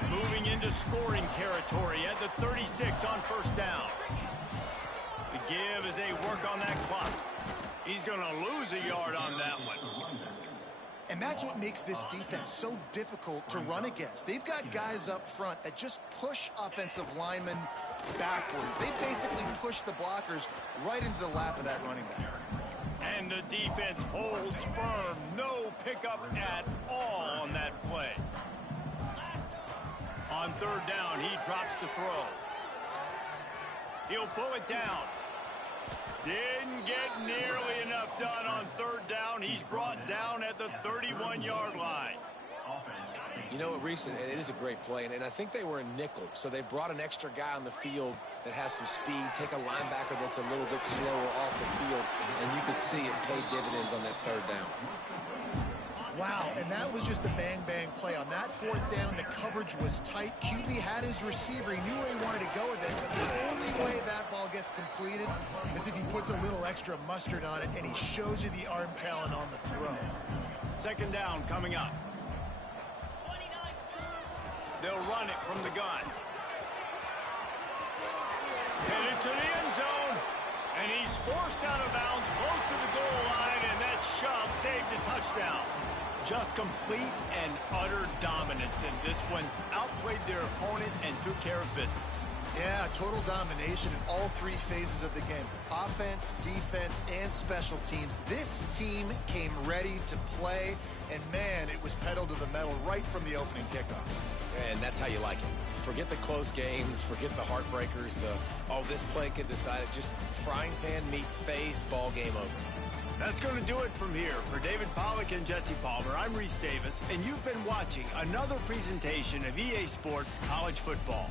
Moving into scoring territory at the 36 on first down. The give as they work on that clock. He's going to lose a yard on that one. And that's what makes this defense so difficult to run against. They've got guys up front that just push offensive linemen backwards. They basically push the blockers right into the lap of that running back. And the defense holds firm. No pickup at all on that play. On third down, he drops to throw. He'll pull it down. Didn't get nearly enough done on third down. He's brought down at the 31-yard line. You know what, Reese, it is a great play, and I think they were in nickel, so they brought an extra guy on the field that has some speed, take a linebacker that's a little bit slower off the field, and you could see it paid dividends on that third down. Wow, and that was just a bang-bang play. On that fourth down, the coverage was tight. QB had his receiver. He knew where he wanted to go with it, but the only way that ball gets completed is if he puts a little extra mustard on it, and he shows you the arm talent on the throw. Second down coming up. They'll run it from the gun. Headed to the end zone. And he's forced out of bounds close to the goal line, and that shove saved a touchdown. Just complete and utter dominance in this one. Outplayed their opponent and took care of business. Yeah, total domination in all three phases of the game. Offense, defense, and special teams. This team came ready to play, and man, it was pedal to the metal right from the opening kickoff. And that's how you like it. Forget the close games, forget the heartbreakers, this play could decide it. Just frying pan meet face, ball game over. That's going to do it from here. For David Pollack and Jesse Palmer, I'm Reese Davis, and you've been watching another presentation of EA Sports College Football.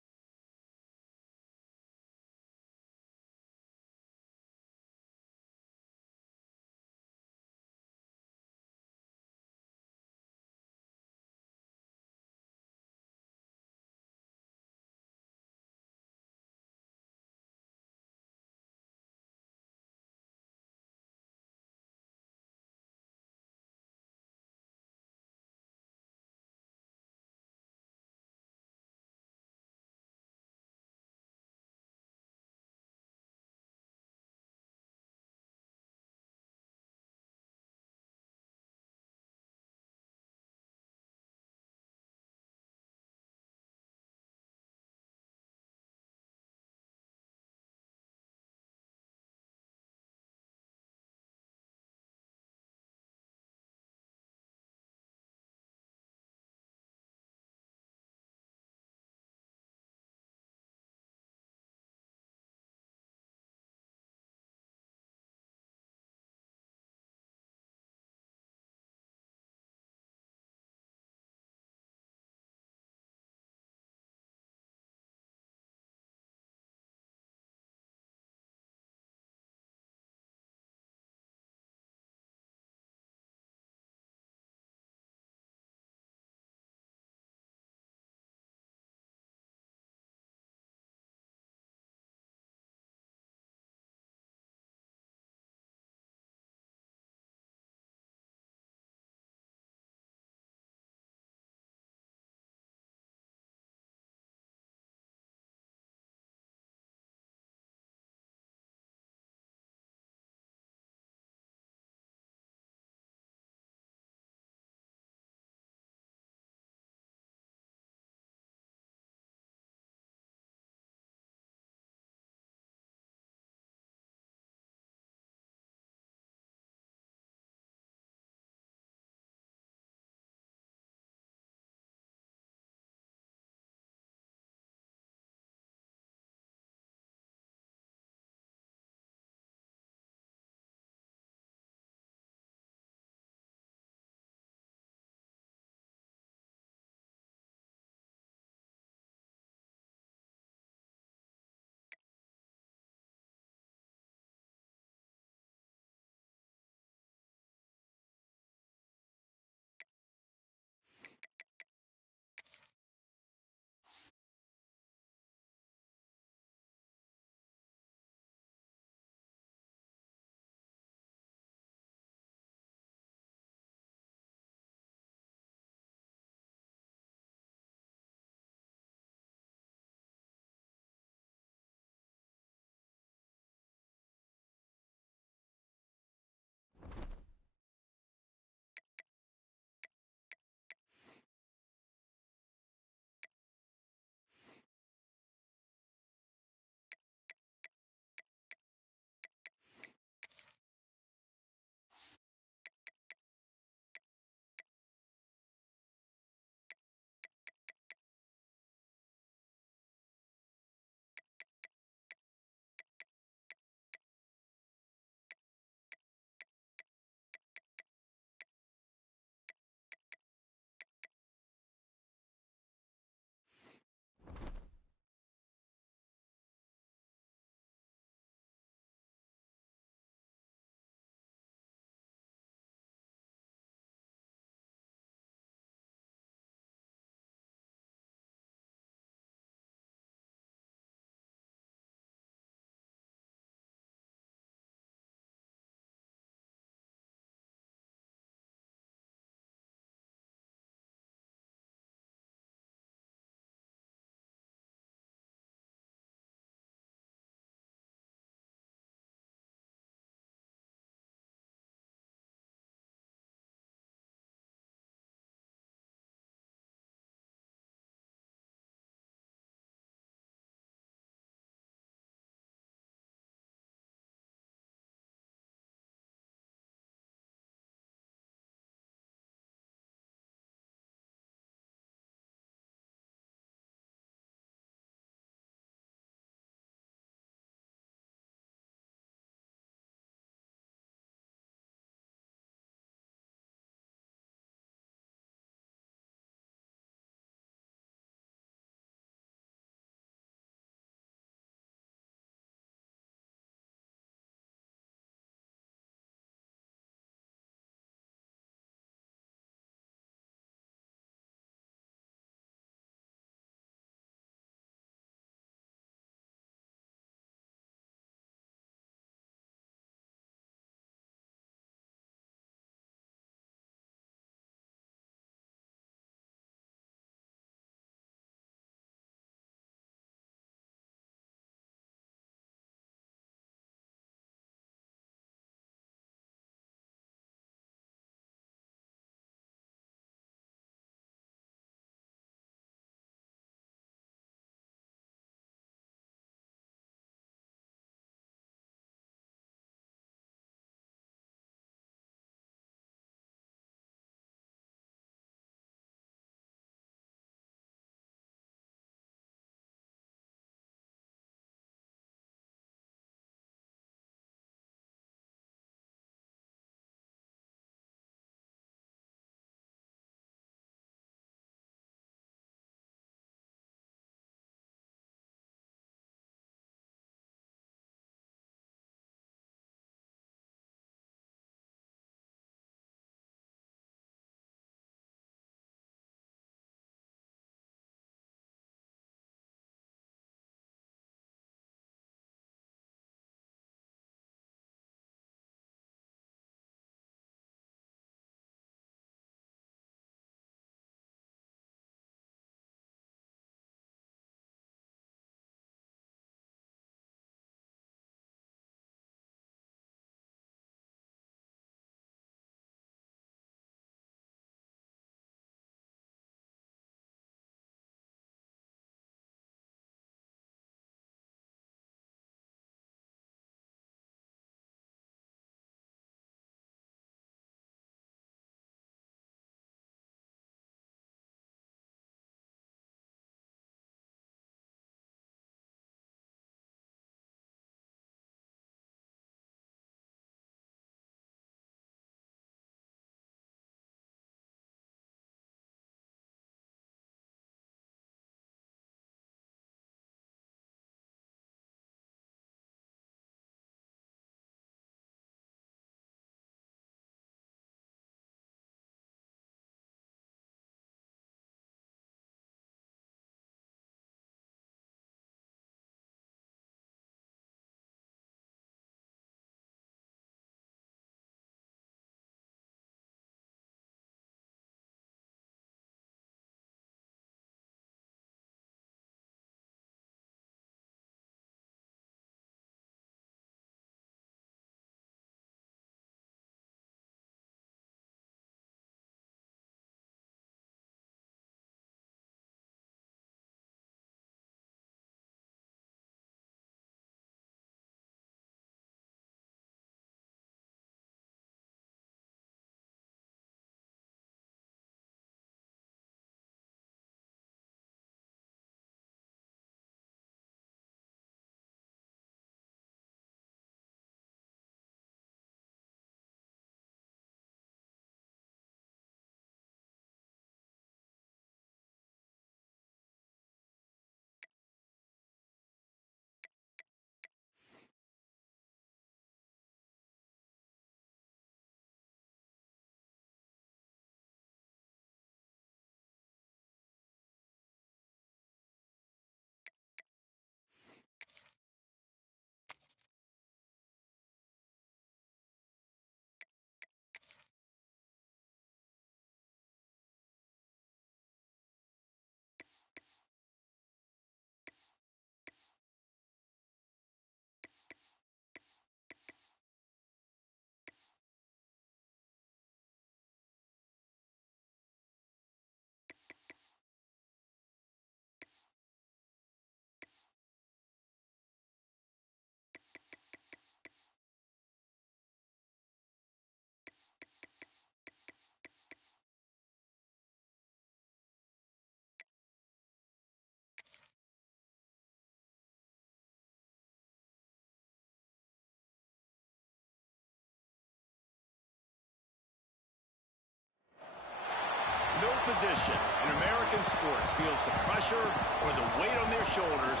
position in American sports feels the pressure or the weight on their shoulders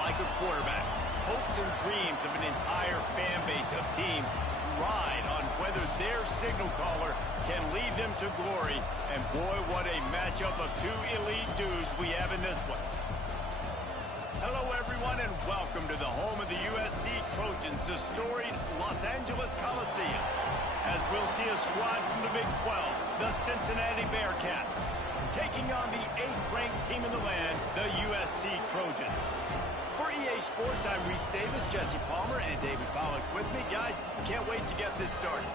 like a quarterback. Hopes and dreams of an entire fan base of teams ride on whether their signal caller can lead them to glory. And boy, what a matchup of two elite dudes we have in this one. Hello, everyone, and welcome to the home of the USC Trojans, the storied Los Angeles Coliseum, as we'll see a squad from the Big 12, the Cincinnati Bearcats, taking on the 8th-ranked team in the land, the USC Trojans. For EA Sports, I'm Reese Davis, Jesse Palmer, and David Pollack with me. Guys, can't wait to get this started.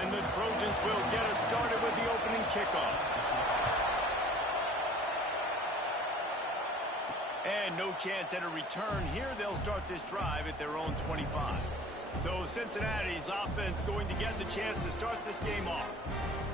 And the Trojans will get us started with the opening kickoff. And no chance at a return here. They'll start this drive at their own 25. So Cincinnati's offense going to get the chance to start this game off.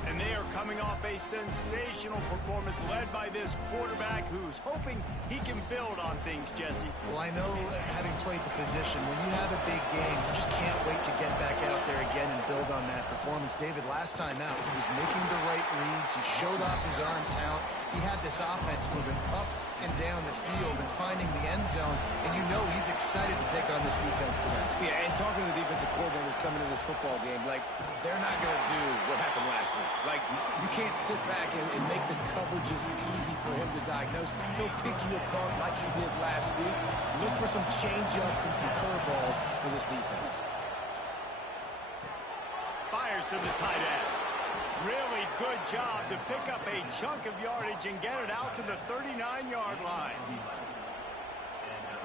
And they are coming off a sensational performance led by this quarterback who's hoping he can build on things, Jesse. Well, I know, having played the position, when you have a big game, you just can't wait to get back out there again and build on that performance. David, last time out, he was making the right reads. He showed off his arm talent. He had this offense moving up and down the field and finding the end zone, and you know he's excited to take on this defense today. Yeah, and talking to the defensive coordinators coming into this football game, like, they're not going to do what happened last week. Like, you can't sit back and make the coverages easy for him to diagnose. He'll pick you apart like he did last week. Look for some change-ups and some curveballs for this defense. Fires to the tight end. Really good job to pick up a chunk of yardage and get it out to the 39-yard line.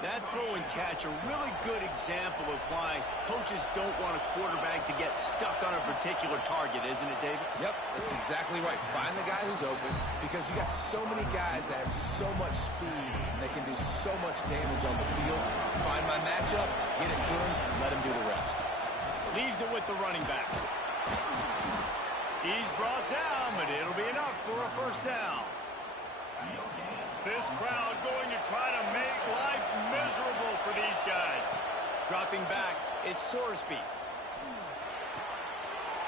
That throw and catch, a really good example of why coaches don't want a quarterback to get stuck on a particular target, isn't it, David? Yep, that's exactly right. Find the guy who's open, because you got so many guys that have so much speed that can do so much damage on the field. Find my matchup, get it to him, let him do the rest. Leaves it with the running back. He's brought down, but it'll be enough for a first down. This crowd going to try to make life miserable for these guys. Dropping back, it's Sorsby.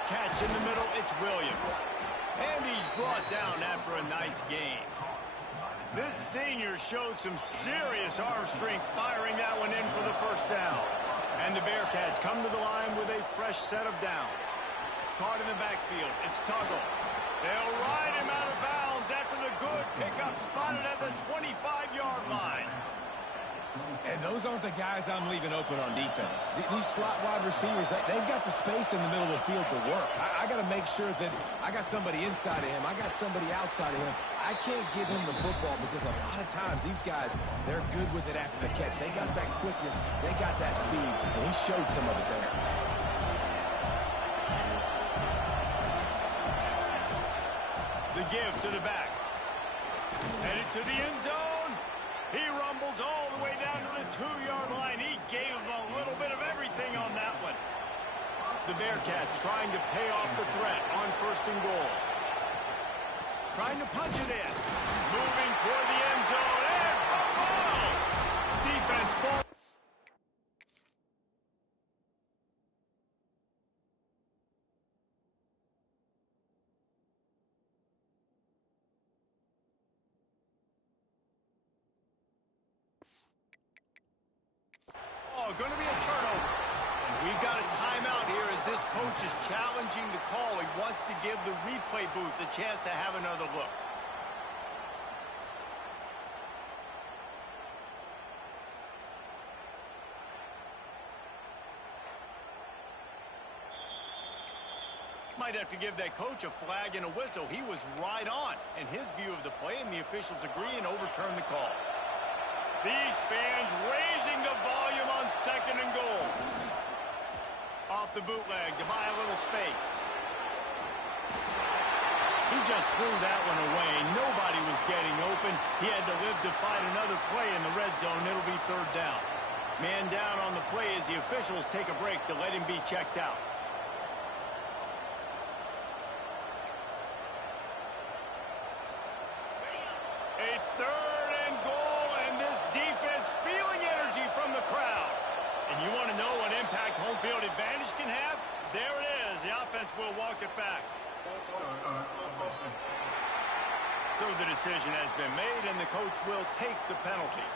Catch in the middle, it's Williams. And he's brought down after a nice gain. This senior showed some serious arm strength firing that one in for the first down. And the Bearcats come to the line with a fresh set of downs. Caught in the backfield, it's Tuggle. They'll ride him out of bounds after the good pickup spotted at the 25-yard line. And those aren't the guys I'm leaving open on defense. These slot wide receivers, they've got the space in the middle of the field to work. I got to make sure that I got somebody inside of him. I got somebody outside of him. I can't give him the football because a lot of times these guys, they're good with it after the catch. They got that quickness. They got that speed, and he showed some of it there. The give to the back. Headed to the end zone. He rumbles all the way down to the 2-yard line. He gave him a little bit of everything on that one. The Bearcats trying to pay off the threat on first and goal. Trying to punch it in. Moving toward the end zone. And fumble! Defense falls. Going to be a turnover. We've got a timeout here as this coach is challenging the call. He wants to give the replay booth the chance to have another look. Might have to give that coach a flag and a whistle. He was right on in his view of the play, and the officials agree and overturn the call. These fans raising the volume on second and goal. Off the bootleg to buy a little space. He just threw that one away. Nobody was getting open. He had to live to fight another play in the red zone. It'll be third down. Man down on the play as the officials take a break to let him be checked out. A third and goal, and this defense feeling energy from the crowd. And you want to know what impact home field advantage advantage can have? There it is. The offense will walk it back. So the decision has been made, and the coach will take the penalty.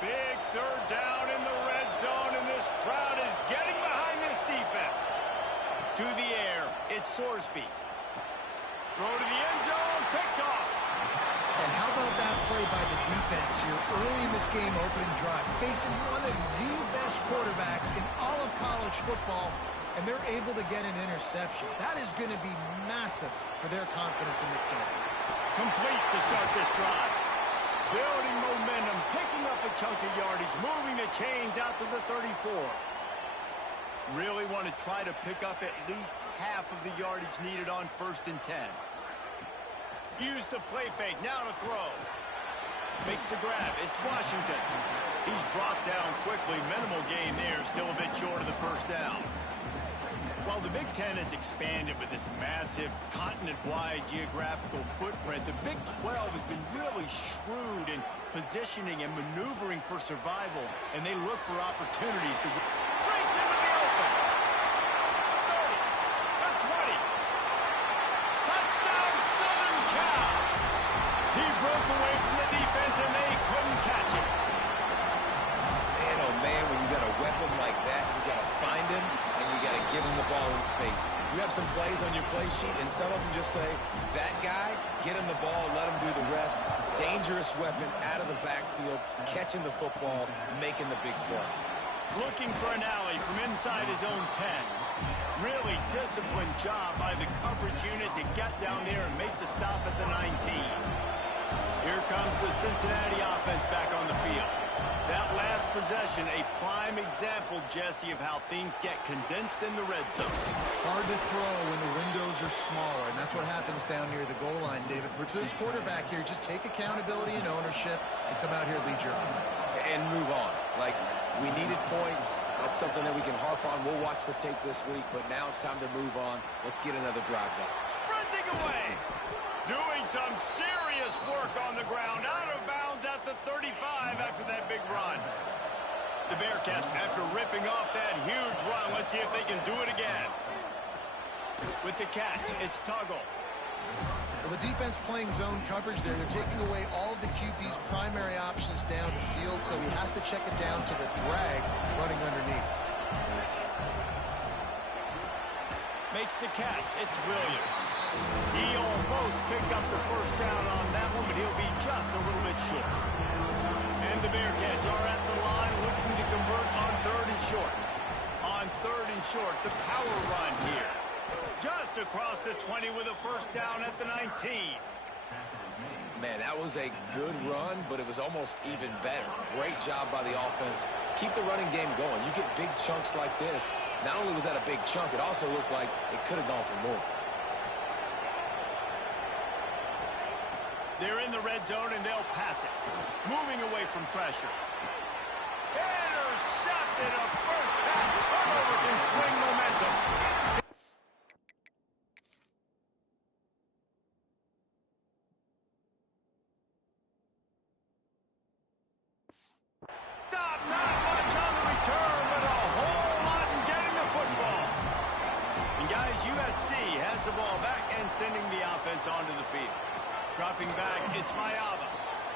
Big third down in the red zone, and this crowd is getting behind this defense. To the air, it's Sorsby. Throw to the end zone, picked off. And how about that play by the defense here early in this game opening drive, facing one of the best quarterbacks in all of college football, and they're able to get an interception. That is going to be massive for their confidence in this game. Complete to start this drive. Building momentum, picking up a chunk of yardage, moving the chains out to the 34. Really want to try to pick up at least half of the yardage needed on 1st and 10. Use the play fake, now to throw. Makes the grab, it's Washington. He's brought down quickly, minimal gain there, still a bit short of the first down. While the Big Ten has expanded with this massive continent-wide geographical footprint, the Big 12 has been really shrewd in positioning and maneuvering for survival, and they look for opportunities to breaks into the open. 30, the 20. Touchdown, Southern Cal. He broke away from the defense, and they couldn't catch it. Man, oh man, when you got a weapon like that, you got to find him, and you got to give him the ball in space. You have some plays on your play sheet, and some of them just say, that guy, get him the ball, let him do the rest. Dangerous weapon out of the backfield, catching the football, making the big play. Looking for an alley from inside his own 10. Really disciplined job by the coverage unit to get down there and make the stop at the 19. Here comes the Cincinnati offense back on the field. That last possession, a prime example, Jesse, of how things get condensed in the red zone. Hard to throw when the windows are smaller, and that's what happens down near the goal line, David. But for this quarterback here, just take accountability and ownership and come out here and lead your offense. And move on. Like, we needed points. That's something that we can harp on. We'll watch the tape this week, but now it's time to move on. Let's get another drive going. Sprinting away. Doing some serious work on the ground. Out of bounds at the 35 after that big run. The Bearcats, after ripping off that huge run, let's see if they can do it again. With the catch, it's Tuggle. Well, the defense playing zone coverage there. They're taking away all of the QB's primary options down the field, so he has to check it down to the drag running underneath. Makes the catch. It's Williams. He almost picked up the first down on that one, but he'll be just a little bit short. And the Bearcats are at the line looking to convert on 3rd and short. On 3rd and short, the power run here. Just across the 20 with a first down at the 19. Man, that was a good run, but it was almost even better. Great job by the offense. Keep the running game going. You get big chunks like this. Not only was that a big chunk, it also looked like it could have gone for more. They're in the red zone, and they'll pass it. Moving away from pressure. Intercepted. A first-half turnover can swing momentum. Stop, not much on the return, but a whole lot in getting the football. And guys, USC has the ball back and sending the offense onto the field. Dropping back, it's Mayava.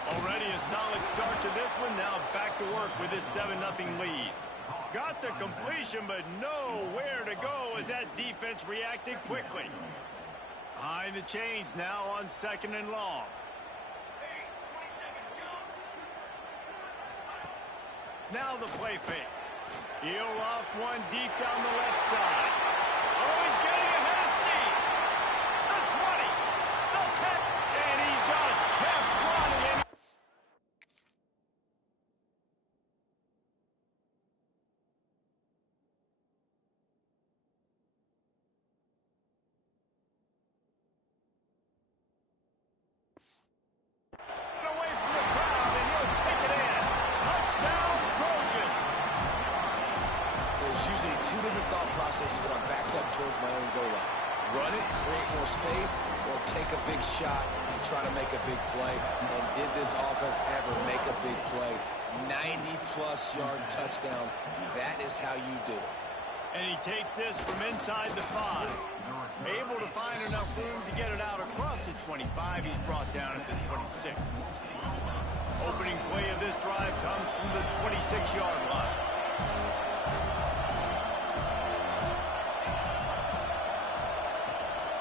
Already a solid start to this one. Now back to work with this 7-0 lead. Got the completion, but nowhere to go as that defense reacted quickly. Behind the chains now on 2nd and long. Now the play fake. He'll loft one deep down the left side. Oh, he's getting ahead of steam. The 20, the 10, and he just kept running. Away from the crowd, and he'll take it in. Touchdown, Trojans. There's usually two different thought processes when I'm backed up towards my own goal line. Run it, create more space, or take a big shot and try to make a big play. And did this offense ever make a big play? 90-plus yard touchdown. That is how you do it. And he takes this from inside the 5. Able to find enough room to get it out across the 25. He's brought down at the 26. Opening play of this drive comes from the 26-yard line.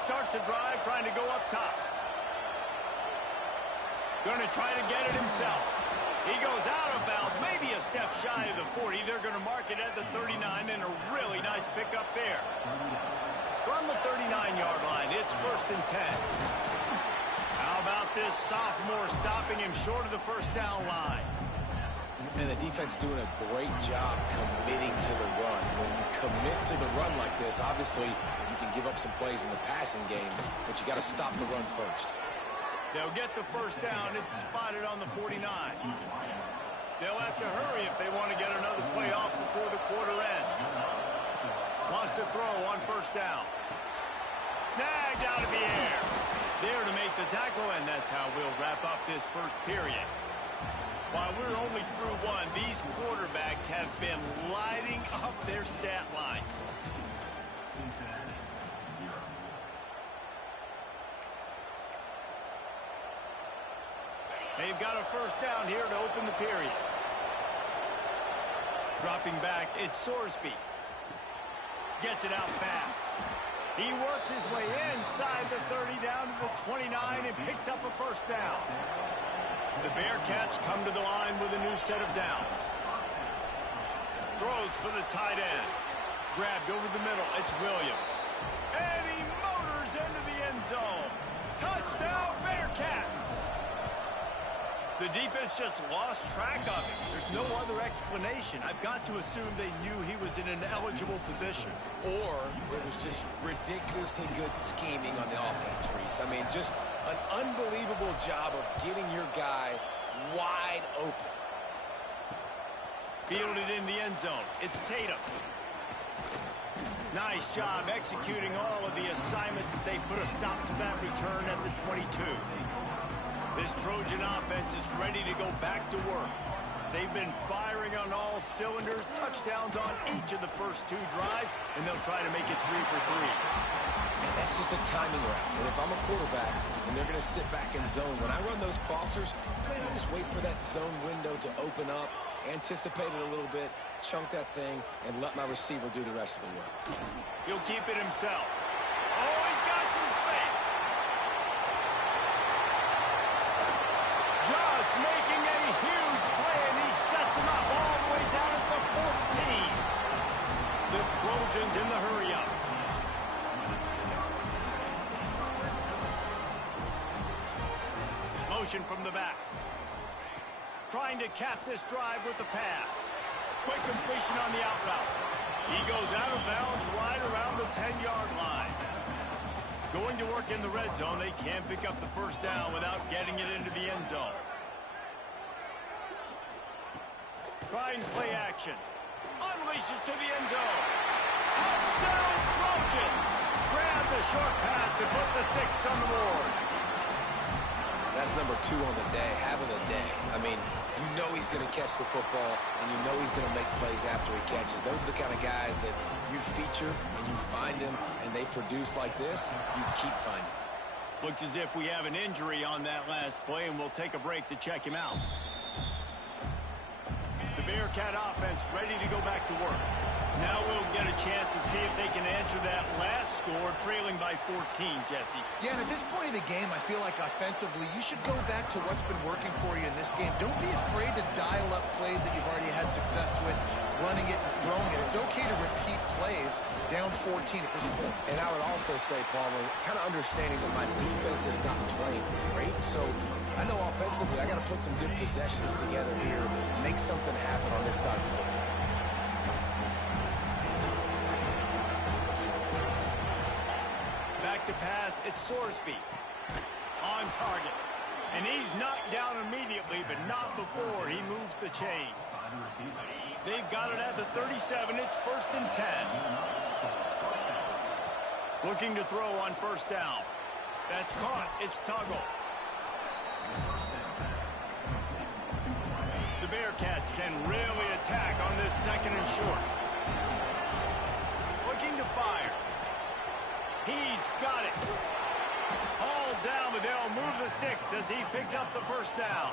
Starts a drive trying to go up top. Going to try to get it himself. He goes out of bounds, maybe a step shy of the 40. They're going to mark it at the 39, and a really nice pickup there. From the 39-yard line, it's 1st and 10. How about this sophomore stopping him short of the first down line? And the defense doing a great job committing to the run. When you commit to the run like this, obviously you can give up some plays in the passing game, but you got to stop the run first. They'll get the first down. It's spotted on the 49. They'll have to hurry if they want to get another play off before the quarter ends. Wants to throw on 1st down. Snagged out of the air. There to make the tackle, and that's how we'll wrap up this first period. While we're only through one, these quarterbacks have been lighting up their stat line. They've got a first down here to open the period. Dropping back, it's Sorsby. Gets it out fast. He works his way inside the 30 down to the 29 and picks up a first down. The Bearcats come to the line with a new set of downs. Throws for the tight end. Grabbed over the middle, it's Williams. And he motors into the end zone. Touchdown, Bearcats! The defense just lost track of him. There's no other explanation. I've got to assume they knew he was in an eligible position. Or it was just ridiculously good scheming on the offense, Reese. I mean, just an unbelievable job of getting your guy wide open. Fielded in the end zone. It's Tatum. Nice job executing all of the assignments as they put a stop to that return at the 22. This Trojan offense is ready to go back to work. They've been firing on all cylinders, touchdowns on each of the first 2 drives, and they'll try to make it 3 for 3. And that's just a timing route. And if I'm a quarterback and they're going to sit back in zone, when I run those crossers, man, I just wait for that zone window to open up, anticipate it a little bit, chunk that thing, and let my receiver do the rest of the work. He'll keep it himself. Oh, he's got some space. Just making a huge play, and he sets him up all the way down at the 14. The Trojans in the hurry-up. Motion from the back. Trying to cap this drive with the pass. Quick completion on the out route. He goes out of bounds right around the 10-yard line. Going to work in the red zone. They can't pick up the first down without getting it into the end zone. Trying play action. Unleashes to the end zone. Touchdown Trojans! Grab the short pass to put the 6 on the board. That's number 2 on the day, having a day. I mean, you know he's going to catch the football, and you know he's going to make plays after he catches. Those are the kind of guys that you feature, and you find them, and they produce like this, you keep finding them. Looks as if we have an injury on that last play, and we'll take a break to check him out. The Bearcat offense ready to go back to work. Now we'll get a chance to see if they can answer that last score, trailing by 14, Jesse. Yeah, and at this point of the game, I feel like offensively, you should go back to what's been working for you in this game. Don't be afraid to dial up plays that you've already had success with, running it and throwing it. It's okay to repeat plays down 14 at this point. And I would also say, Palmer, kind of understanding that my defense is not playing great, so I know offensively I got to put some good possessions together here, make something happen on this side of the football. Back to pass, it's Sorsby. On target. And he's knocked down immediately, but not before he moves the chains. They've got it at the 37. It's 1st and 10. Looking to throw on first down. That's caught. It's Tuggle. The Bearcats can really attack on this second and short. Looking to fire. He's got it. All down, but they'll move the sticks as he picks up the first down.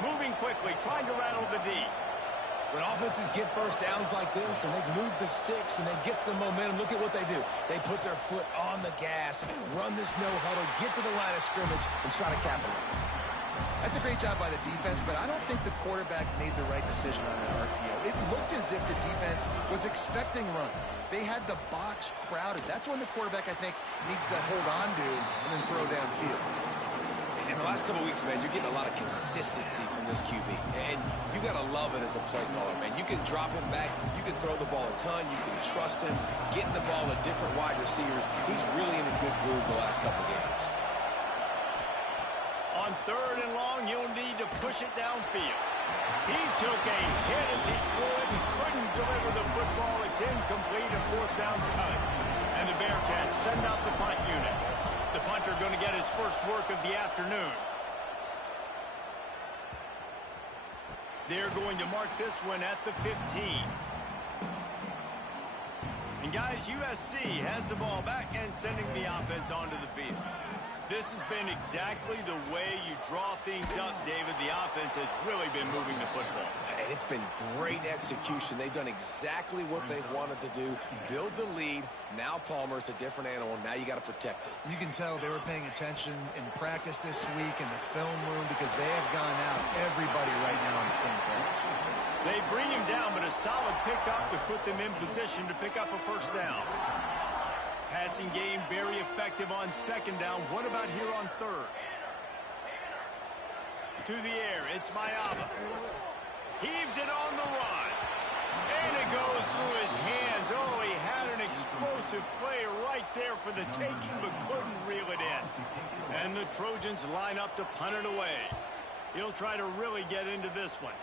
Moving quickly, trying to rattle the D. When offenses get first downs like this and they move the sticks and they get some momentum, look at what they do. They put their foot on the gas, run this no-huddle, get to the line of scrimmage, and try to capitalize. That's a great job by the defense, but I don't think the quarterback made the right decision on that RPO. It looked as if the defense was expecting run. They had the box crowded. That's when the quarterback, I think, needs to hold on to and then throw downfield. In the last couple of weeks, man, you're getting a lot of consistency from this QB. And you got to love it as a play caller, man. You can drop him back. You can throw the ball a ton. You can trust him. Getting the ball to different wide receivers. He's really in a good groove the last couple of games. On third and long, he'll need to push it downfield. He took a hit as he threw it and couldn't deliver the football. It's incomplete and fourth down's cut. And the Bearcats send out the punt unit. The punter going to get his first work of the afternoon. They're going to mark this one at the 15. And guys, USC has the ball back and sending the offense onto the field. This has been exactly the way you draw things up, David. The offense has really been moving the football. And it's been great execution. They've done exactly what they've wanted to do. Build the lead. Now Palmer's a different animal. Now you got to protect it. You can tell they were paying attention in practice this week in the film room because they have gone out everybody right now on the same page. They bring him down, but a solid pickup to put them in position to pick up a first down. Passing game very effective on second down. What about here on third? To the air, it's Mayaba. Heaves it on the run. And it goes through his hands. Oh, he had an explosive play right there for the taking, but couldn't reel it in. And the Trojans line up to punt it away. He'll try to really get into this one.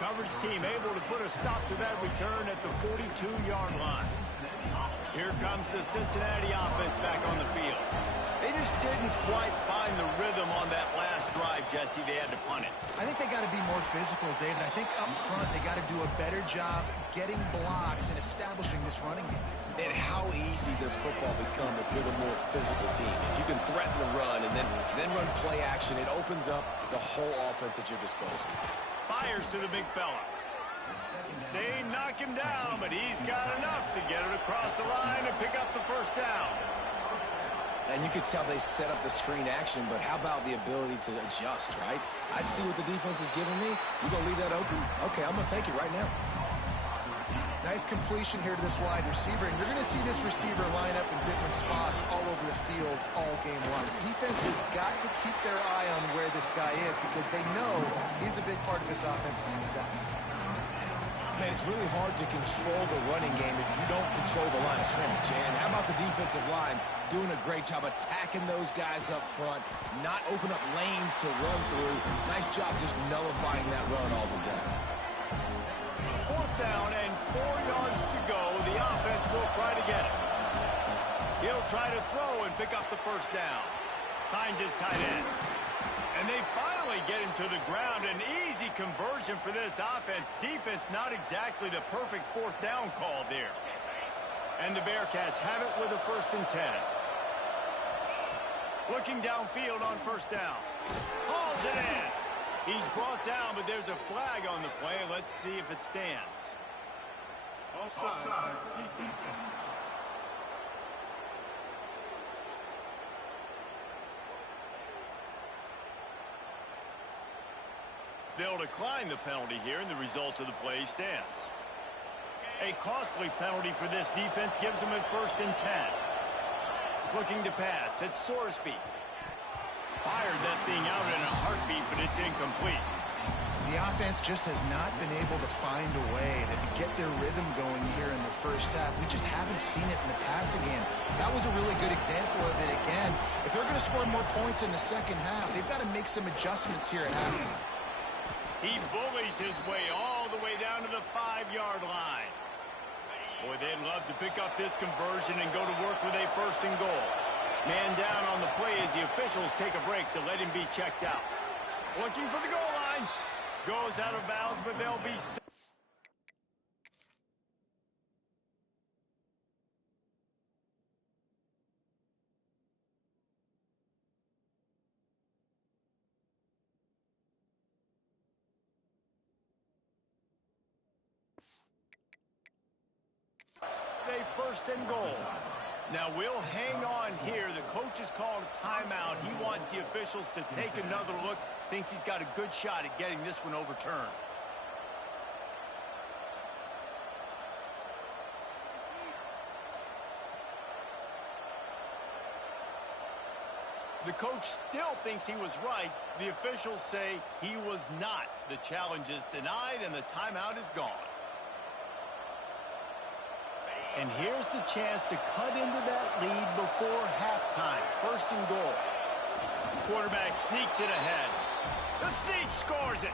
Coverage team able to put a stop to that return at the 42-yard line. Here comes the Cincinnati offense back on the field. They just didn't quite find the rhythm on that last drive, Jesse. They had to punt it. I think they got to be more physical, David. I think up front they got to do a better job getting blocks and establishing this running game. And how easy does football become if you're the more physical team? If you can threaten the run and then run play action, it opens up the whole offense at your disposal. Fires to the big fella. They knock him down, but he's got enough to get it across the line and pick up the first down. And you could tell they set up the screen action, but how about the ability to adjust, right? I see what the defense is giving me. You going to leave that open? Okay, I'm going to take it right now. Nice completion here to this wide receiver, and you're going to see this receiver line up in different spots all over the field all game long. Defense has got to keep their eye on where this guy is because they know he's a big part of this offense's success. Man, it's really hard to control the running game if you don't control the line of scrimmage. And how about the defensive line doing a great job attacking those guys up front, not open up lanes to run through. Nice job just nullifying that run altogether. Fourth down and 4 yards to go. The offense will try to get it. He'll try to throw and pick up the first down. Finds his tight end. And they finally get him to the ground. An easy conversion for this offense. Defense not exactly the perfect fourth down call there. And the Bearcats have it with a 1st and 10. Looking downfield on first down. Hauls it in. He's brought down, but there's a flag on the play. Let's see if it stands. Offside. They'll decline the penalty here, and the result of the play stands. A costly penalty for this defense gives them a 1st and 10. Looking to pass. It's Sorsby. Fired that thing out in a heartbeat, but it's incomplete. The offense just has not been able to find a way to get their rhythm going here in the first half. We just haven't seen it in the passing game. That was a really good example of it again. If they're going to score more points in the second half, they've got to make some adjustments here at halftime. He bullies his way all the way down to the 5-yard line. Boy, they'd love to pick up this conversion and go to work with a 1st and goal. Man down on the play as the officials take a break to let him be checked out. Looking for the goal line. Goes out of bounds, but they'll be... a 1st and goal. Now we'll hang on here. The coach has called a timeout. He wants the officials to take another look. Thinks he's got a good shot at getting this one overturned. The coach still thinks he was right. The officials say he was not. The challenge is denied and the timeout is gone. And here's the chance to cut into that lead before halftime. 1st and goal. Quarterback sneaks it ahead. The sneak scores it.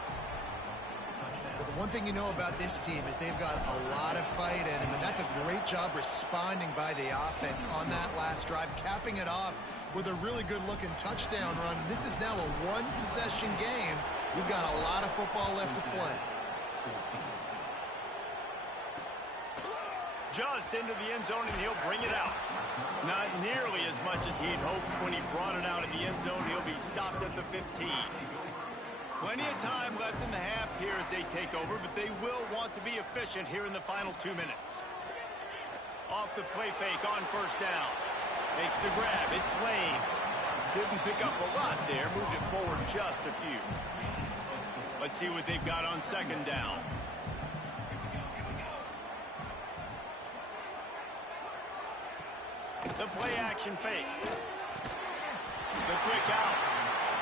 Well, the one thing you know about this team is they've got a lot of fight in them, and that's a great job responding by the offense on that last drive, capping it off with a really good-looking touchdown run. This is now a one-possession game. We've got a lot of football left to play. Just into the end zone, and he'll bring it out. Not nearly as much as he'd hoped when he brought it out of the end zone. He'll be stopped at the 15. Plenty of time left in the half here as they take over, but they will want to be efficient here in the final 2 minutes. Off the play fake on 1st down. Makes the grab. It's Lane. Didn't pick up a lot there. Moved it forward just a few. Let's see what they've got on 2nd down. The play action fake. The quick out.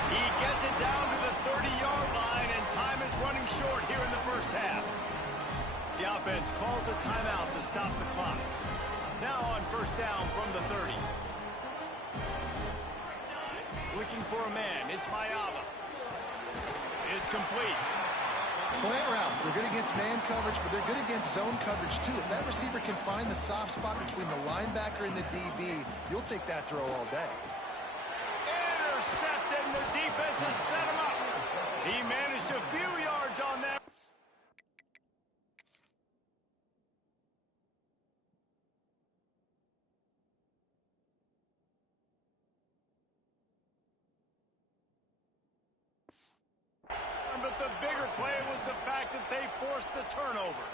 He gets it down to the 30-yard line, and time is running short here in the 1st half. The offense calls a timeout to stop the clock. Now on 1st down from the 30. Looking for a man. It's Mayava. It's complete. Slant routes, they're good against man coverage, but they're good against zone coverage too. If that receiver can find the soft spot between the linebacker and the DB, you'll take that throw all day. Intercepted, and the defense has set him up. He managed a few yards on that. But the bigger play was the fact that they forced the turnover.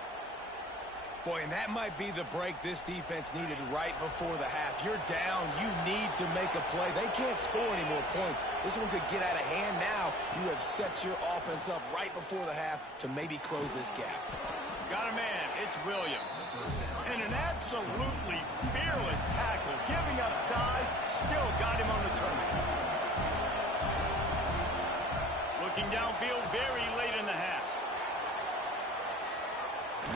Boy, and that might be the break this defense needed right before the half. You're down. You need to make a play. They can't score any more points. This one could get out of hand now. You have set your offense up right before the half to maybe close this gap. Got a man. It's Williams. And an absolutely fearless tackle. Giving up size, still got him on the turnover. Looking downfield very late in the half.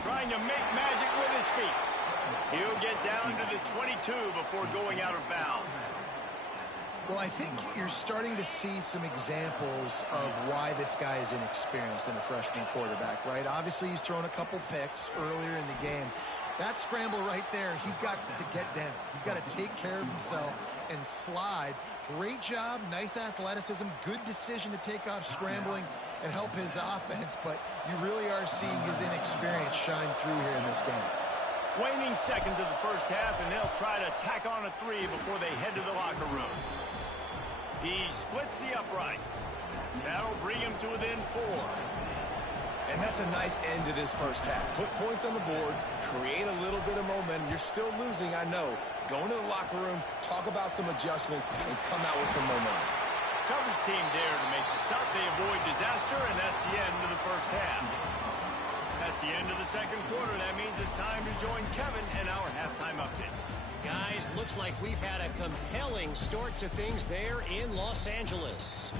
Trying to make magic with his feet. He'll get down to the 22 before going out of bounds. Well, I think you're starting to see some examples of why this guy is inexperienced in a freshman quarterback, right? Obviously, he's thrown a couple picks earlier in the game. That scramble right there, he's got to get down. He's got to take care of himself and slide. Great job, nice athleticism, good decision to take off scrambling and help his offense, but you really are seeing his inexperience shine through here in this game. Waning seconds of the 1st half, and they'll try to tack on a 3 before they head to the locker room. He splits the uprights. That'll bring him to within 4. And that's a nice end to this 1st half. Put points on the board, create a little bit of momentum. You're still losing, I know. Go into the locker room, talk about some adjustments, and come out with some momentum. Coverage team there to make the stop. They avoid disaster, and that's the end of the 1st half. That's the end of the 2nd quarter. That means it's time to join Kevin in our halftime update. Guys, looks like we've had a compelling start to things there in Los Angeles.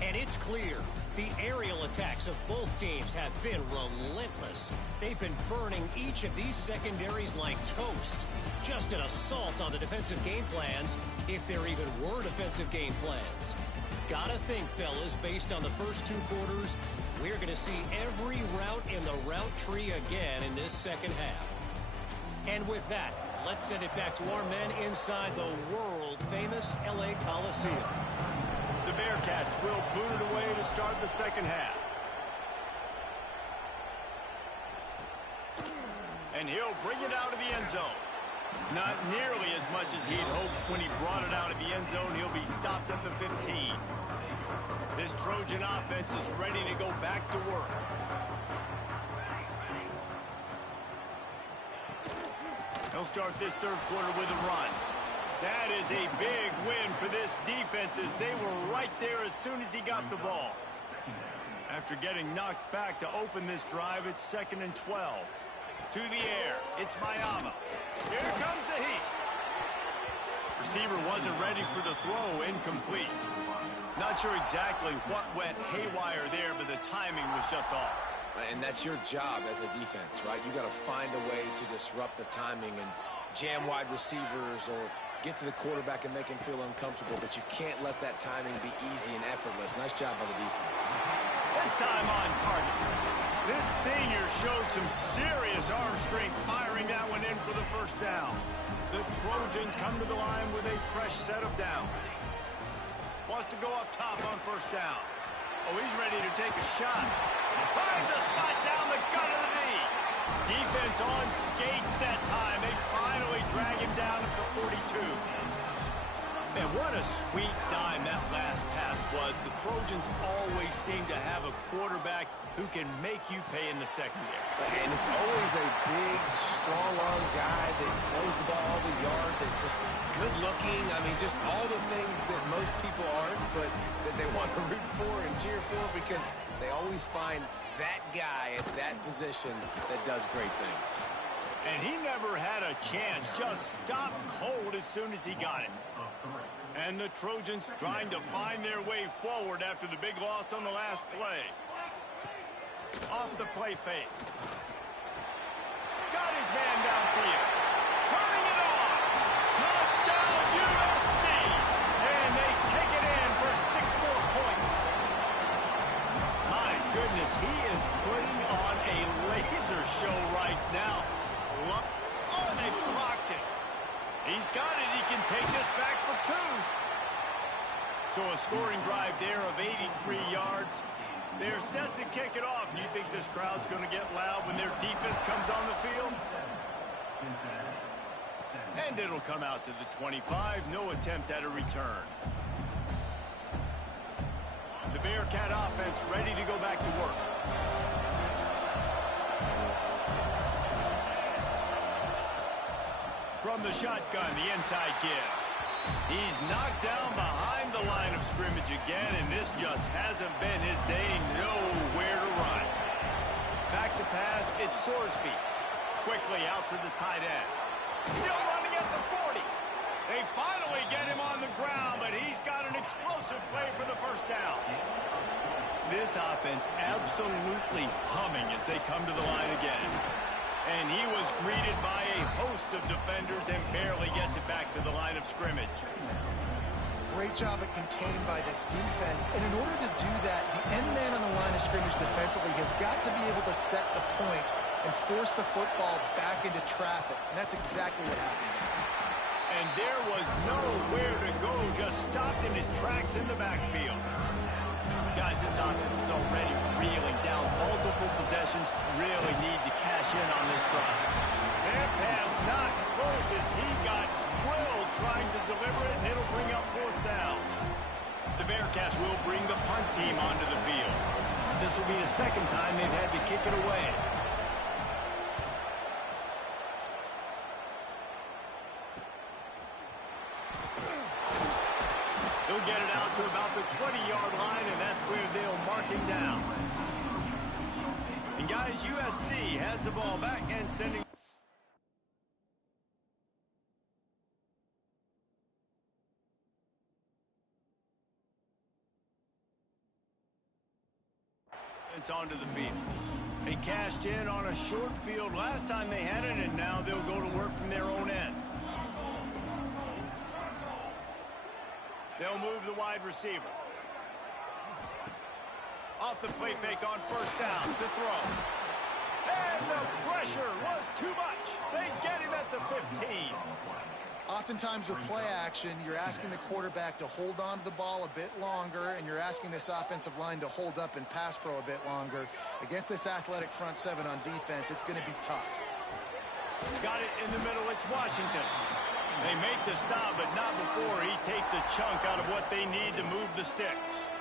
And it's clear, the aerial attacks of both teams have been relentless. They've been burning each of these secondaries like toast. Just an assault on the defensive game plans, if there even were defensive game plans. Gotta think, fellas, based on the first 2 quarters, we're going to see every route in the route tree again in this 2nd half. And with that, let's send it back to our men inside the world-famous LA Coliseum. The Bearcats will boot it away to start the second half. And he'll bring it out of the end zone. Not nearly as much as he'd hoped when he brought it out of the end zone. He'll be stopped at the 15. This Trojan offense is ready to go back to work. He'll start this third quarter with a run. That is a big win for this defense as they were right there as soon as he got the ball. After getting knocked back to open this drive, it's 2nd and 12. To the air, it's Mayama. Here comes the heat. Receiver wasn't ready for the throw, incomplete. Not sure exactly what went haywire there, but the timing was just off. And that's your job as a defense, right? You got to find a way to disrupt the timing and jam wide receivers or get to the quarterback and make him feel uncomfortable, but you can't let that timing be easy and effortless. Nice job by the defense. This time on target. This senior showed some serious arm strength firing that one in for the first down. The Trojans come to the line with a fresh set of downs. Wants to go up top on first down. Oh, he's ready to take a shot. Finds a spot down the gut of the knee. Defense on skates that time. They finally drag him down at the 42. Man, what a sweet dime that last pass was. The Trojans always seem to have a quarterback who can make you pay in the secondary. And it's always a big, strong-arm guy that throws the ball all the yard, that's just good-looking. I mean, just all the things that most people aren't, but that they want to root for and cheer for because they always find that guy at that position that does great things. And he never had a chance. Just stopped cold as soon as he got it. And the Trojans trying to find their way forward after the big loss on the last play. Off the play fake. Got his man downfield. Turning it on. Touchdown USC. And they take it in for 6 more points. My goodness, he is putting on a laser show right now. Oh, they blocked it. He's got it. He can take this back for 2. So a scoring drive there of 83 yards. They're set to kick it off. You think this crowd's going to get loud when their defense comes on the field? And it'll come out to the 25. No attempt at a return. The Bearcat offense ready to go back to work. From the shotgun, the inside give. He's knocked down behind the line of scrimmage again, and this just hasn't been his day. Nowhere to run. Back to pass, it's Sorsby. Quickly out to the tight end. Still running at the 40. They finally get him on the ground, but he's got an explosive play for the first down. This offense absolutely humming as they come to the line again. And he was greeted by a host of defenders and barely gets it back to the line of scrimmage. Great job at contained by this defense. And in order to do that, the end man on the line of scrimmage defensively has got to be able to set the point and force the football back into traffic. And that's exactly what happened. And there was nowhere to go, just stopped in his tracks in the backfield. Guys, this offense is already reeling down multiple possessions. Really need to cash in on this drive. Their pass not close as he got drilled trying to deliver it, and it'll bring up 4th down. The Bearcats will bring the punt team onto the field. This will be the second time they've had to kick it away. They'll get it out to about the 20-yard line, and that's where they'll mark him down. And guys, USC has the ball back and sending. It's onto the field. They cashed in on a short field last time they had it, and now they'll go to work from their own end. They'll move the wide receiver. Off the play fake on first down to throw. And the pressure was too much. They get him at 15. Oftentimes with play action, you're asking the quarterback to hold on to the ball a bit longer, and you're asking this offensive line to hold up and pass pro a bit longer. Against this athletic front seven on defense, it's going to be tough. Got it in the middle. It's Washington. They make the stop, but not before he takes a chunk out of what they need to move the sticks.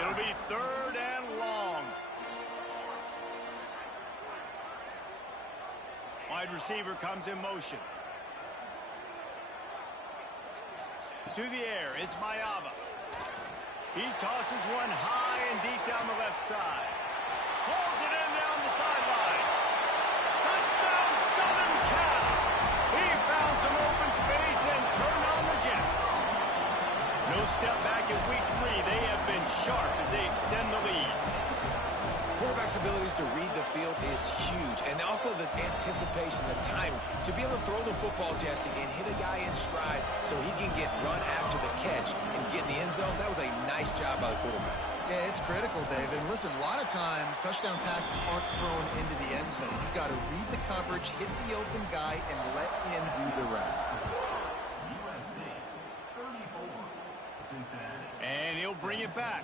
It'll be 3rd and long. Wide receiver comes in motion. To the air, it's Mayava. He tosses one high and deep down the left side. Pulls it in down the sideline. Touchdown, Southern Cal. He found some open space and turned on the Jets. No step back in week 3. They have been sharp as they extend the lead. Quarterback's abilities to read the field is huge, and also the anticipation, the timing, to be able to throw the football, Jesse, and hit a guy in stride so he can get run after the catch and get in the end zone. That was a nice job by the quarterback. Yeah, it's critical, David. And listen, a lot of times touchdown passes aren't thrown into the end zone. You've got to read the coverage, hit the open guy, and let him do the rest. And he'll bring it back.